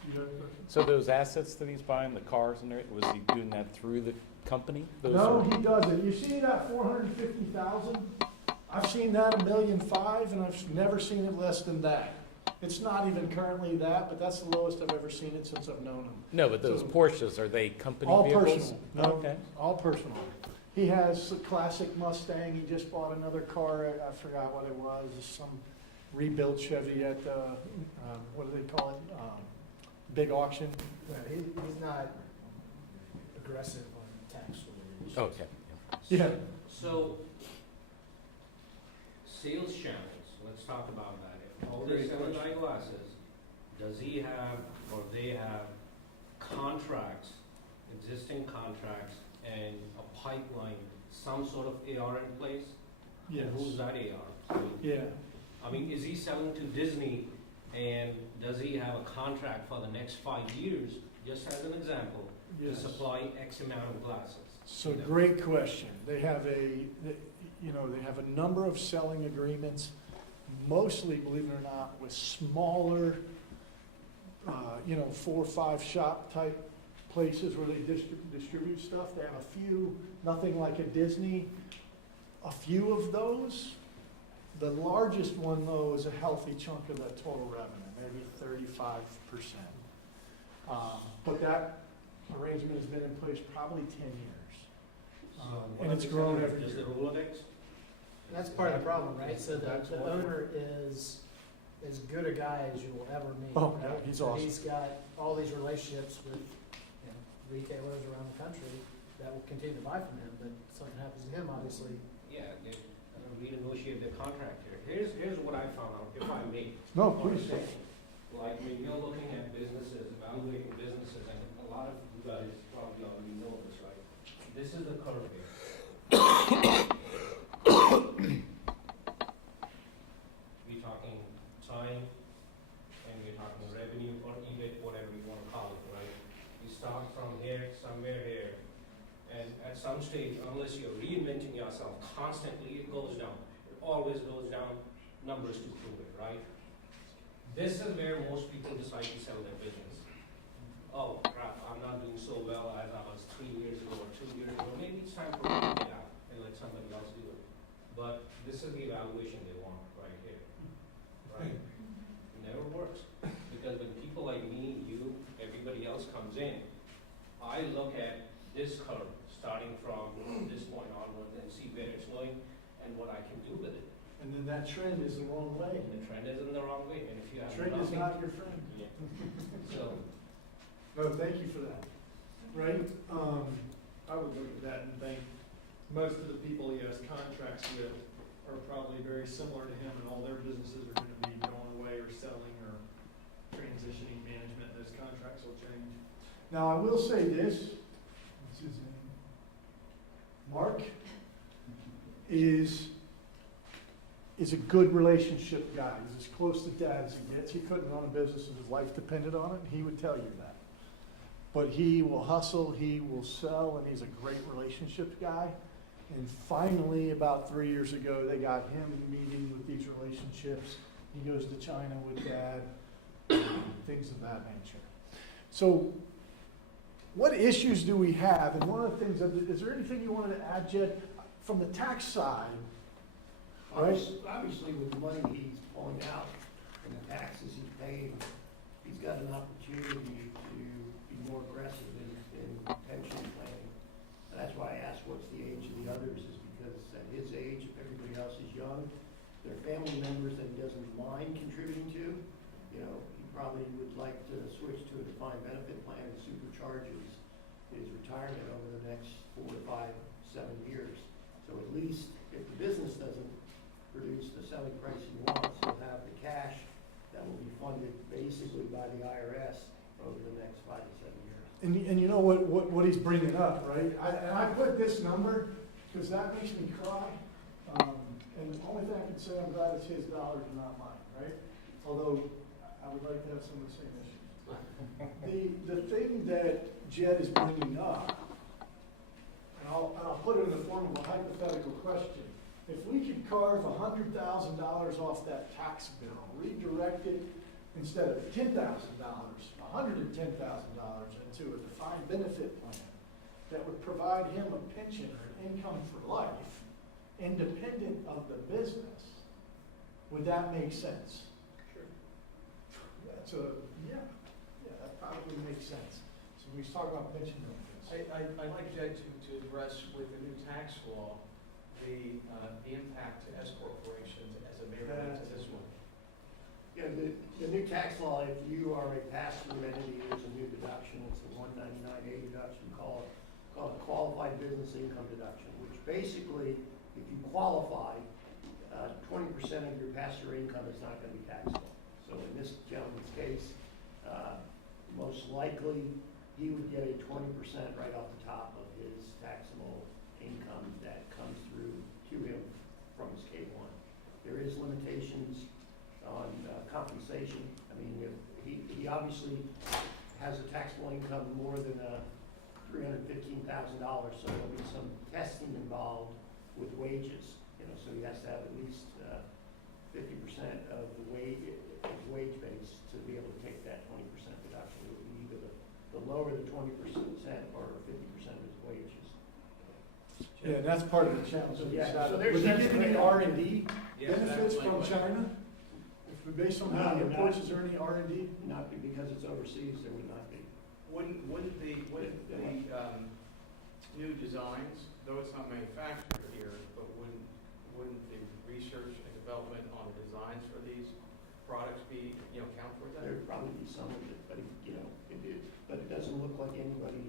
You got a question? So those assets that he's buying, the cars and everything, was he doing that through the company? Those No, are- he doesn't. You see that 450,000? I've seen that $1.5 million, and I've never seen it less than that. It's not even currently that, but that's the lowest I've ever seen it since I've known him. No, but those So- Porsches, are they company All vehicles? personal. No, Okay. all personal. He has a classic Mustang. He just bought another car. I forgot what it was. Some rebuilt Chevy at what do they call it? Big auction. Yeah, he's not aggressive on tax related issues. Okay. Yeah. So, sales channels, let's talk about that. If all these Great selling question. eyeglasses, does he have, or they have contracts, existing contracts, and a pipeline, some sort of AR in place? Yes. And who's that AR? Yeah. I mean, is he selling to Disney, and does he have a contract for the next 5 years, just as an example, to Yes. supply X amount of glasses? So great question. They have they have a number of selling agreements, mostly, believe it or not, with smaller, 4 or 5 shop type places where they distribute stuff. They have a few, nothing like a Disney, a few of those. The largest one, though, is a healthy chunk of that total revenue, maybe 35%. But that arrangement has been in place probably 10 years. And it's grown every Just year. the Rolodex? That's part of the problem, right? So That's the one. owner is as good a guy as you will ever meet. Oh, right? yeah, he's So awesome. He's got all these relationships with, retailers around the country that will continue to buy from him, but something happens to him, obviously. Yeah, they renegotiate their contract here. Here's what I found out, if I may. No, Or please. say, like when you're looking at businesses, evaluating businesses, and a lot of you guys probably already know this, right? This is the curve here. We're talking time, and we're talking revenue or EBIT, whatever you want to call it, right? You start from here, somewhere here, and at some stage, unless you're reinventing yourself constantly, it goes down. It always goes down, numbers to prove it, right? This is where most people decide to sell their business. Oh crap, I'm not doing so well as I was 3 years ago or 2 years ago. Maybe it's time for me to get out and let somebody else do it. But this is the evaluation they want right here, right? It never works. Because when people like me, you, everybody else comes in, I look at this curve, starting from this point onward, and see where it's going and what I can do with it. And then that trend is the wrong way. And the trend is in the wrong way, and if you have Trend is nothing. not your friend. Yeah. So, No, thank you for that. Right? I would look at that and think, most of the people he has contracts with are probably very similar to him, and all their businesses are gonna be going away or selling or transitioning management, those contracts will change. Now, I will say this. What's his name? Mark is a good relationship guy. He's as close to dad as he gets. He couldn't run a business if his life depended on it. He would tell you that. But he will hustle, he will sell, and he's a great relationships guy. And finally, about 3 years ago, they got him meeting with these relationships. He goes to China with dad, things of that nature. So what issues do we have? And one of the things, is there anything you wanted to add, Jed, from the tax side? Right. Obviously, with the money he's pulling out and the taxes he's paying, he's got an opportunity to be more aggressive in pension planning. And that's why I asked what's the age of the others, is because at his age, if everybody else is young, they're family members that he doesn't mind contributing to. You know, he probably would like to switch to a defined benefit plan that supercharges his retirement over the next 4 to 5, 7 years. So at least if the business doesn't produce the selling price he wants, he'll have the cash that will be funded basically by the IRS over the next 5 to 7 years. And you know what he's bringing up, right? And I put this number because that makes me cry. And the only thing I can say, I'm glad it's his dollars and not mine, right? Although I would like to have some of the same issues. The thing that Jed is bringing up, and I'll put it in the form of a hypothetical question. If we could carve $100,000 off that tax bill, redirect it instead of $10,000, $110,000 into a defined benefit plan that would provide him a pension or an income for life, independent of the business, would that make sense? Sure. That probably makes sense. So we talk about pension benefits. I'd like Jed to address with the new tax law, the impact to S corporations as a variant to this one. Yeah, the new tax law, if you are a pass-through entity, there's a new deduction. It's the 199A deduction called a qualified business income deduction, which basically, if you qualify, 20% of your pass-through income is not going to be taxable. So in this gentleman's case, most likely he would get a 20% right off the top of his taxable income that comes through to him from his K-1. There is limitations on compensation. I mean, if he obviously has a taxable income more than $315,000, so there'll be some testing involved with wages. You know, so he has to have at least 50% of the wage base to be able to take that 20% deduction. It would be either the lower the 20% or 50% of his wages. Yeah, and that's part of the challenge. So, yeah, so there's- Would he get any R&D Yes, benefits that's my from question. China? If we based on how he imports, is there any R&D? Not because it's overseas, there would not be. Wouldn't the new designs, though it's not manufactured here, but wouldn't the research and development on the designs for these products be, count for that? There'd probably be some of it, but it doesn't look like anybody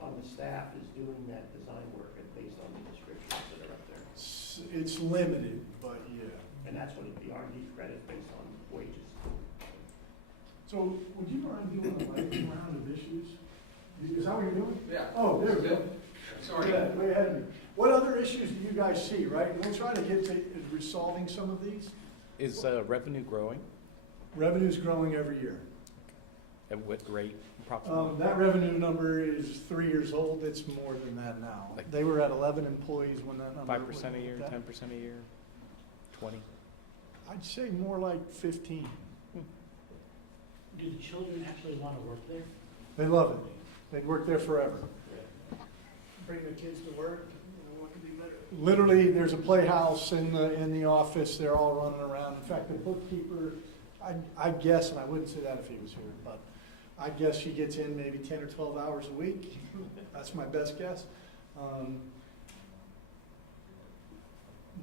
on the staff is doing that design work based on the descriptions that are up there. It's limited, but yeah. And that's what the R&D credit based on wages. So would you mind doing a lightning round of issues? Is that what you're doing? Yeah. Oh, there we go. Sorry. Yeah, way ahead of me. What other issues do you guys see, right? And we'll try to get to resolving some of these. Is revenue growing? Revenue's growing every year. At what rate approximately? That revenue number is 3 years old. It's more than that now. Like- They were at 11 employees when that number. 5% a year, that- 10% a year, 20? I'd say more like 15. Do the children actually want to work there? They love it. They'd work there forever. Bring their kids to work, what could be better? Literally, there's a playhouse in the office. They're all running around. In fact, the bookkeeper, I guess, and I wouldn't say that if he was here, but I guess she gets in maybe 10 or 12 hours a week. That's my best guess.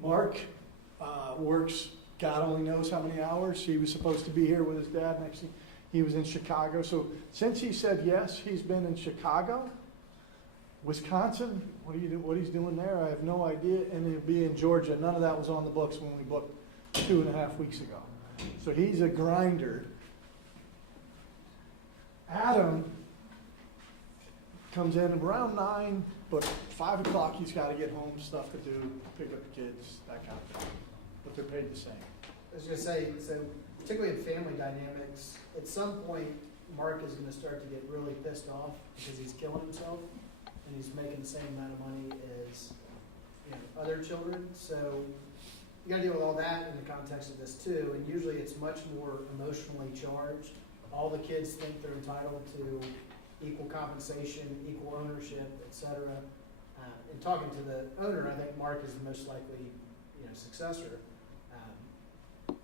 Mark works, God only knows how many hours. He was supposed to be here with his dad. Next thing, he was in Chicago. So since he said yes, he's been in Chicago, Wisconsin. What he's doing there, I have no idea. And he'll be in Georgia. None of that was on the books when we booked 2.5 weeks ago. So he's a grinder. Adam comes in around 9, but 5 o'clock he's got to get home, stuff to do, pick up the kids, that kind of thing. But they're paid the same. I was gonna say, so particularly in family dynamics, at some point, Mark is gonna start to get really pissed off because he's killing himself and he's making the same amount of money as other children. So you gotta deal with all that in the context of this too, and usually it's much more emotionally charged. All the kids think they're entitled to equal compensation, equal ownership, et cetera. In talking to the owner, I think Mark is the most likely, successor.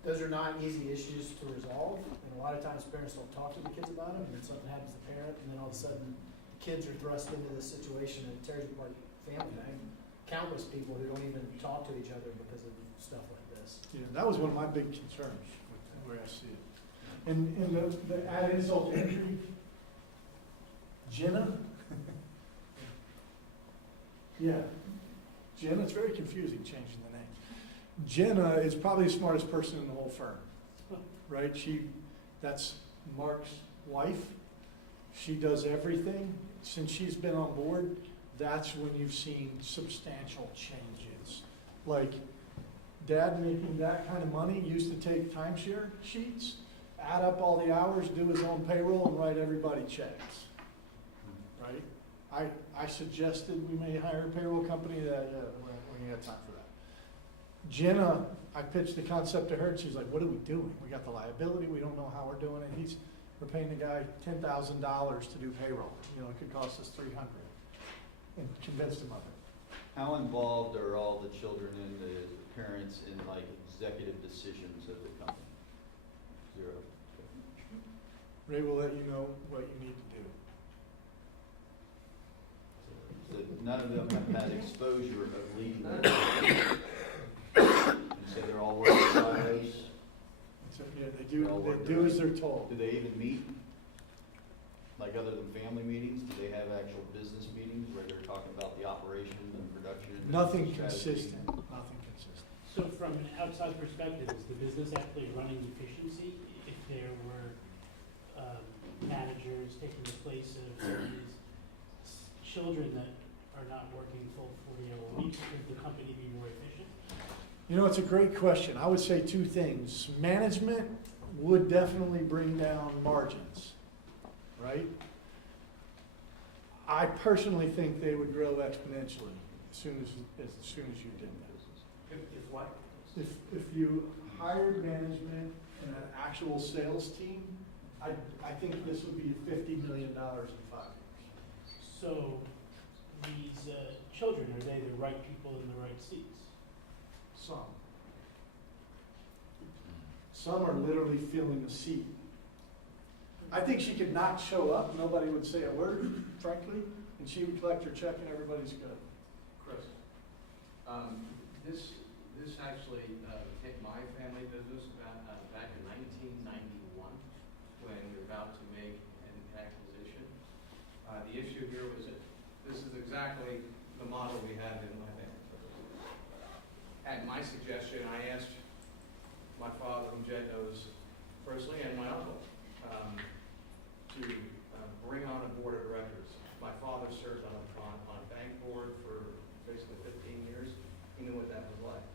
Those are not easy issues to resolve, and a lot of times parents don't talk to the kids about them, and then something happens to the parent, and then all of a sudden, the kids are thrust into this situation and it tears apart family. I have countless people who don't even talk to each other because of stuff like this. Yeah, that was one of my big concerns with the way I see it. And the add insult to injury, Jenna. Yeah, Jenna, it's very confusing changing the name. Jenna is probably the smartest person in the whole firm, right? That's Mark's wife. She does everything. Since she's been on board, that's when you've seen substantial changes. Like, Dad making that kind of money used to take timeshare sheets, add up all the hours, do his own payroll, and write everybody checks, right? I suggested we may hire a payroll company that, we ain't got time for that. Jenna, I pitched the concept to her, and she's like, what are we doing? We got the liability, we don't know how we're doing it. We're paying the guy $10,000 to do payroll. It could cost us $300, and convinced him of it. How involved are all the children and the parents in like executive decisions of the company? 0. Ray will let you know what you need to do. So none of them have had exposure of leading them. You say they're all working silos? So, yeah, they do as they're told. Do they even meet? Like other than family meetings, do they have actual business meetings where they're talking about the operation and production? Nothing strategy? consistent, nothing consistent. So from an outside perspective, is the business actually running efficiency if there were managers taking the place of these children that are not working full 40-hour weeks? Could the company be more efficient? It's a great question. I would say 2 things. Management would definitely bring down margins, right? I personally think they would grow exponentially as soon as you did that. If what? If you hired management and an actual sales team, I think this would be $50 million in 5 years. So these children, are they the right people in the right seats? Some are literally filling the seat. I think she could not show up, nobody would say a word, frankly, and she would collect her check and everybody's good. Chris, this actually hit my family business back in 1991 when we were about to make an acquisition. The issue here was that this is exactly the model we have in my family. At my suggestion, I asked my father, whom Jed knows personally, and my uncle to bring on a board of directors. My father served on a bank board for basically 15 years. He knew what that was like.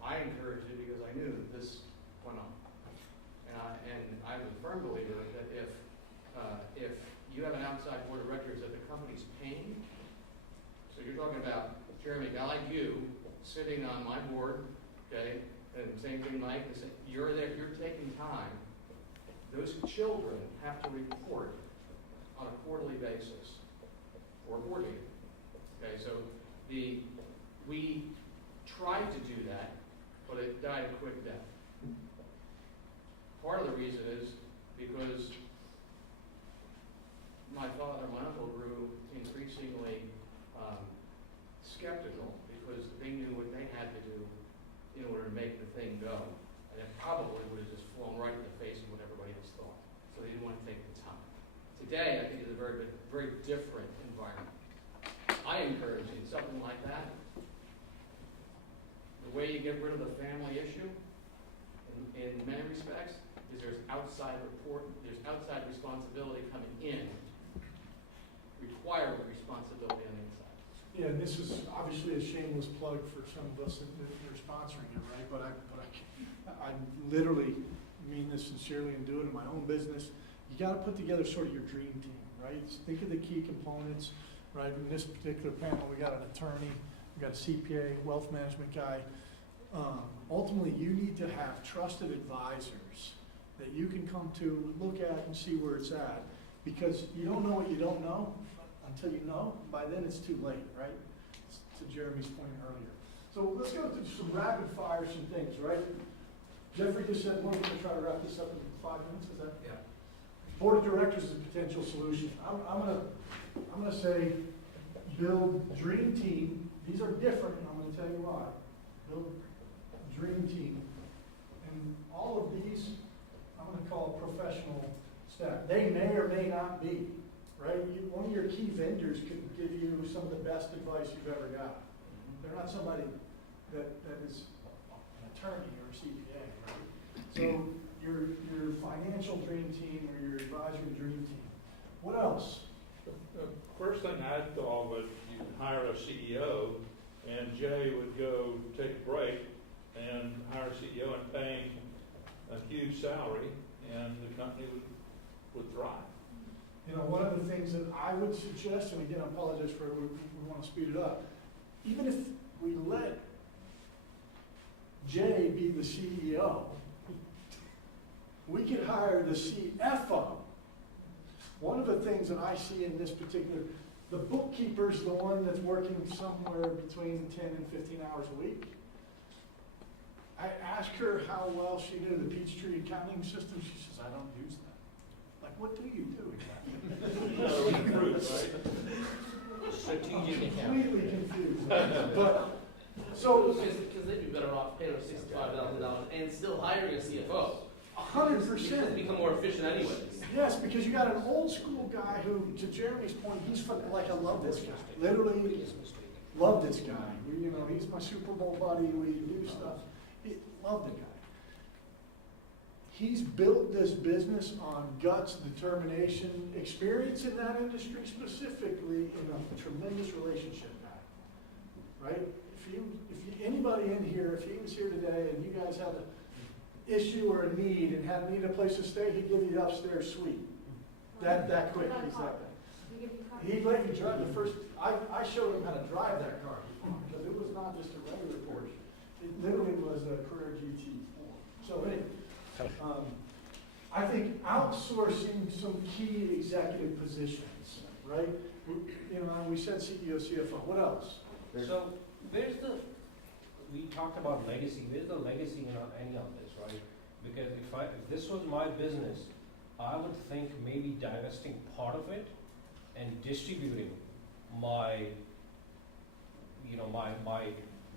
I encouraged it because I knew that this went on. And I'm a firm believer that if you have an outside board of directors that the company's paying, so you're talking about Jeremy, a guy like you, sitting on my board, okay, and same thing, Mike, you're there, you're taking time. Those children have to report on a quarterly basis or a board meeting. Okay, so we tried to do that, but it died a quick death. Part of the reason is because my father and my uncle grew increasingly skeptical because they knew what they had to do in order to make the thing go. And it probably would have just flown right in the face of what everybody else thought. So they didn't want to take the time. Today, I think is a very different environment. I encourage in something like that, the way you get rid of the family issue, in many respects, is there's outside responsibility coming in, required responsibility on the inside. Yeah, and this is obviously a shameless plug for some of us that are sponsoring it, right? But I literally mean this sincerely and do it in my own business. You got to put together sort of your dream team, right? Think of the key components, right? In this particular panel, we got an attorney, we got a CPA, wealth management guy. Ultimately, you need to have trusted advisors that you can come to, look at and see where it's at. Because you don't know what you don't know until you know. By then, it's too late, right? To Jeremy's point earlier. So let's go through some rapid fire, some things, right? Jeffrey just said, we're gonna try to wrap this up in 5 minutes, is that? Yeah. Board of directors is a potential solution. I'm gonna say, build dream team. These are different, and I'm gonna tell you why. Build dream team. And all of these, I'm gonna call professional staff. They may or may not be, right? One of your key vendors could give you some of the best advice you've ever got. They're not somebody that is an attorney or a CPA, right? So your financial dream team or your advisory dream team. What else? The first thing I thought was you hire a CEO, and Jay would go take a break and hire a CEO and pay him a huge salary, and the company would thrive. You know, one of the things that I would suggest, and again, I apologize for, we want to speed it up. Even if we let Jay be the CEO, we could hire the CFO. One of the things that I see in this particular, the bookkeeper's the one that's working somewhere between 10 and 15 hours a week. I asked her how well she knew the Peachtree accounting system. She says, I don't use that. Like, what do you do exactly? Strategic Completely confused. But, so, Because they'd be better off paying her $65,000 and still hiring a CFO. 100%. Become more efficient anyways. Yes, because you got an old school guy who, to Jeremy's point, he's like, I love this guy. Literally, love this guy. You know, he's my Super Bowl buddy. We do stuff. Love the guy. He's built this business on guts, determination, experience in that industry specifically, in a tremendous relationship pattern. Right? If anybody in here, if he was here today and you guys had an issue or a need and need a place to stay, he'd give you the upstairs suite. That quick. He's like that. He'd let you drive the first. I showed him how to drive that car before, because it was not just a regular Porsche. It literally was a Carrera GT4. So anyway, I think outsourcing some key executive positions, right? You know, we said CEO, CFO. What else? So we talked about legacy. Where's the legacy in any of this, right? Because if this was my business, I would think maybe divesting part of it and distributing my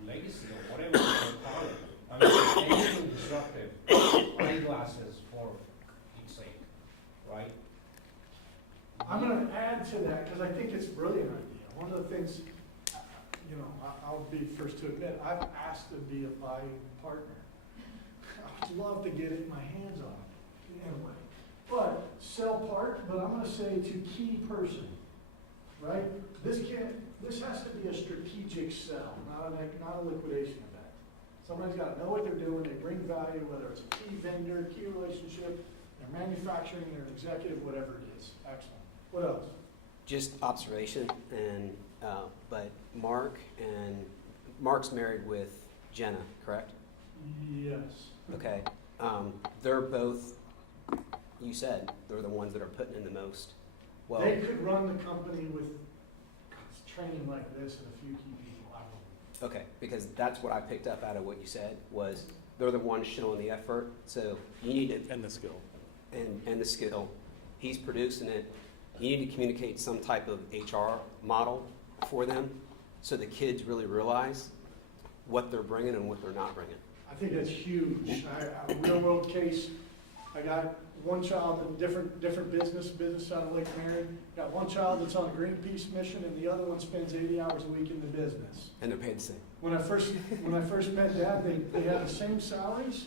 legacy or whatever you want to call it. I mean, anything disruptive, eyeglasses for its sake, right? I'm going to add to that because I think it's a brilliant idea. One of the things, you know, I'll be first to admit, I've asked to be a buying partner. I would love to get it in my hands on it, anyway. But sell part, but I'm going to say to key person, right? This has to be a strategic sell, not a liquidation event. Somebody's got to know what they're doing. They bring value, whether it's a key vendor, key relationship, they're manufacturing, they're executive, whatever it is. Excellent. What else? Just observation, and but Mark's married with Jenna, correct? Yes. Okay. They're both. You said they're the ones that are putting in the most. Well, They could run the company with training like this and a few key people, I believe. okay, because that's what I picked up out of what you said was they're the ones showing the effort. So you need to And the skill. and the skill. He's producing it. You need to communicate some type of HR model for them so the kids really realize what they're bringing and what they're not bringing. I think that's huge. A real world case, I got one child in different business out of Lake Mary. Got one child that's on a Greenpeace mission and the other one spends 80 hours a week in the business. And they're paid the same. When I first met Dad, they had the same salaries,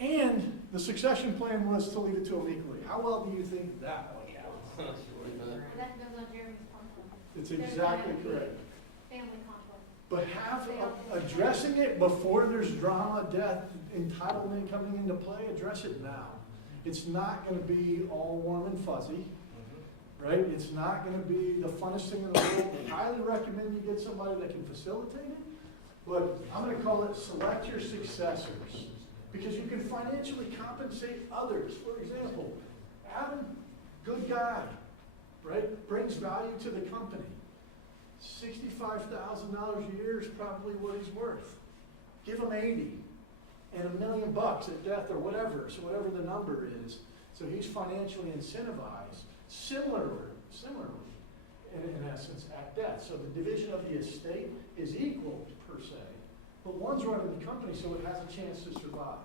and the succession plan was to leave it to them equally. How well do you think that went out? That depends on Jeremy's conflict. It's exactly correct. Family conflict. But addressing it before there's drama, death, entitlement coming into play, address it now. It's not going to be all warm and fuzzy, right? It's not gonna be the funnest thing in the world. Highly recommend you get somebody that can facilitate it, but I'm gonna call it select your successors, because you can financially compensate others. For example, Adam, good guy, right? Brings value to the company. $65,000 a year is probably what he's worth. Give him 80 and $1 million at death or whatever, so whatever the number is. So he's financially incentivized similarly, in essence, at death. So the division of the estate is equal per se, but one's running the company so it has a chance to survive.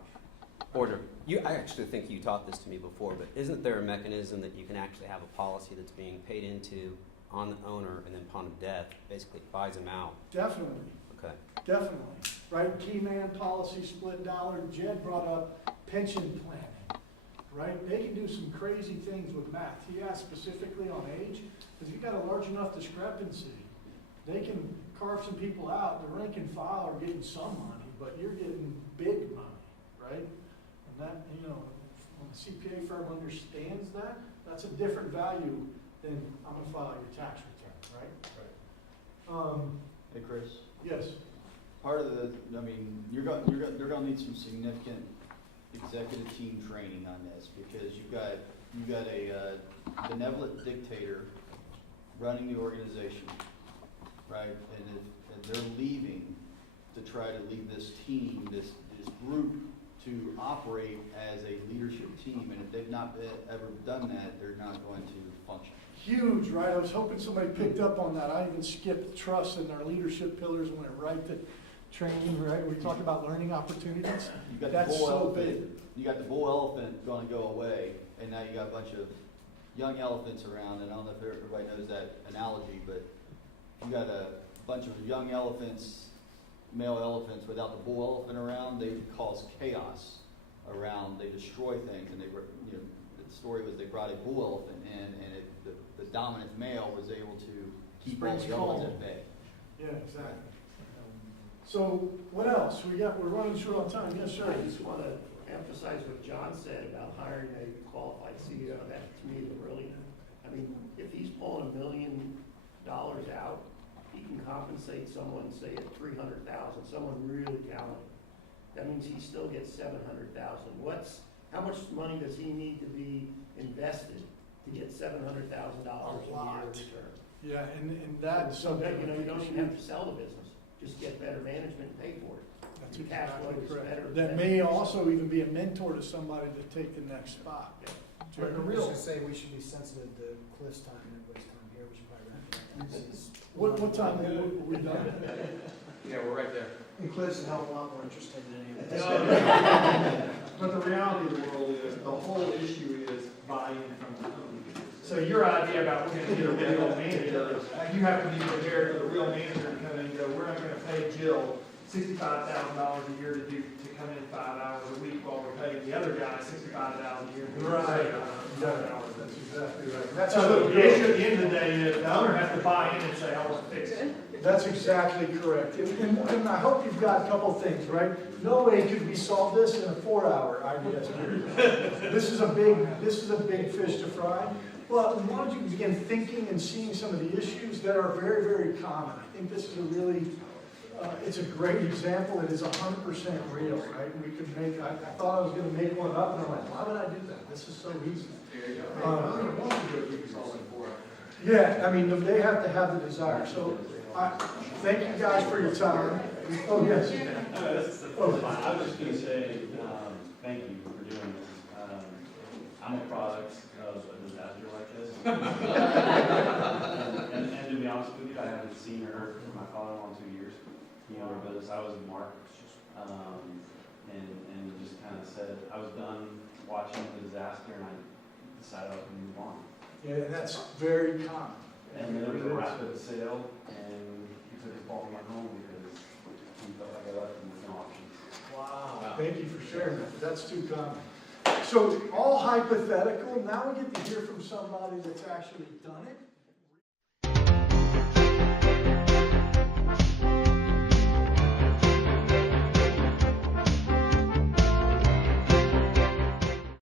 Bordner, I actually think you taught this to me before, but isn't there a mechanism that you can actually have a policy that's being paid into on the owner and then upon death, basically buys him out? Definitely. Okay. Definitely, right? Key man policy, split dollar. Jed brought up pension planning, right? They can do some crazy things with math. He asked specifically on age, because you've got a large enough discrepancy. They can carve some people out. The rank and file are getting some money, but you're getting big money, right? And that, you know, when the CPA firm understands that, that's a different value than I'm gonna file your tax return, right? Hey, Chris, Yes. part of the, I mean, you're gonna need some significant executive team training on this, because you've got a benevolent dictator running the organization, right? And they're leaving to try to lead this team, this group, to operate as a leadership team, and if they've not ever done that, they're not going to function. Huge, right? I was hoping somebody picked up on that. I even skipped trust and our leadership pillars and went right to training, right? We talked about learning opportunities. You got That's the bull so elephant. big. You got the bull elephant going to go away, and now you got a bunch of young elephants around. And I don't know if everybody knows that analogy, but you got a bunch of young elephants, male elephants, without the bull elephant around. They cause chaos around. They destroy things, and the story was they brought a bull elephant in, and the dominant male was able to keep all the elephants at bay. Yeah, exactly. So what else? We're running short on time. Yes, sir. I just want to emphasize what John said about hiring a qualified CEO. That to me is really, I mean, if he's pulling $1 million out, he can compensate someone, say at $300,000, someone really talented. That means he still gets $700,000. How much money does he need to be invested to get $700,000 a year return? Yeah, and that's So something. that, you don't even have to sell the business. Just get better management and pay for it. That's Your cash flow exactly is correct. better. That may also even be a mentor to somebody to take the next spot. Yeah. Right, a I was real. gonna say we should be sensitive to Cliff's time and everybody's time here. We should probably wrap it up. What time are we done? Yeah, we're right there. And Cliff's a hell of a lot more interesting than any of this. But the reality of the world is, the whole issue is buy-in from the company. So your idea about we're gonna get a real manager, you have to be prepared for the real manager to come in and go, we're not gonna pay Jill $65,000 a year to come in 5 hours a week while we're paying the other guy $65,000 a year. To do Right. 7 hours. That's exactly right. That's So the issue at the end of the day is the owner has to buy in and say, I want to fix it. That's exactly correct. And I hope you've got a couple things, right? No way could we solve this in a 4-hour idea. This is a big fish to fry. Well, why don't you begin thinking and seeing some of the issues that are very, very common? I think this is a really, it's a great example. It is 100% real, right? We could make, I thought I was going to make one up, and I'm like, why would I do that? This is so easy. Yeah, I mean, they have to have the desire. So, thank you guys for your time. Oh, yes. I was just gonna say, thank you for doing this. I'm a product of a disaster like this. And to be honest with you, I haven't seen or heard from my father-in-law in 2 years. You know, but I was in Mark, and just kind of said, I was done watching the disaster, and I decided I was gonna move on. Yeah, that's very common. And then there was a rapid sale, and he took his ball and went home because he felt like I left him with no options. Wow. Thank you for sharing that. That's too common. So all hypothetical. Now we get to hear from somebody that's actually done it.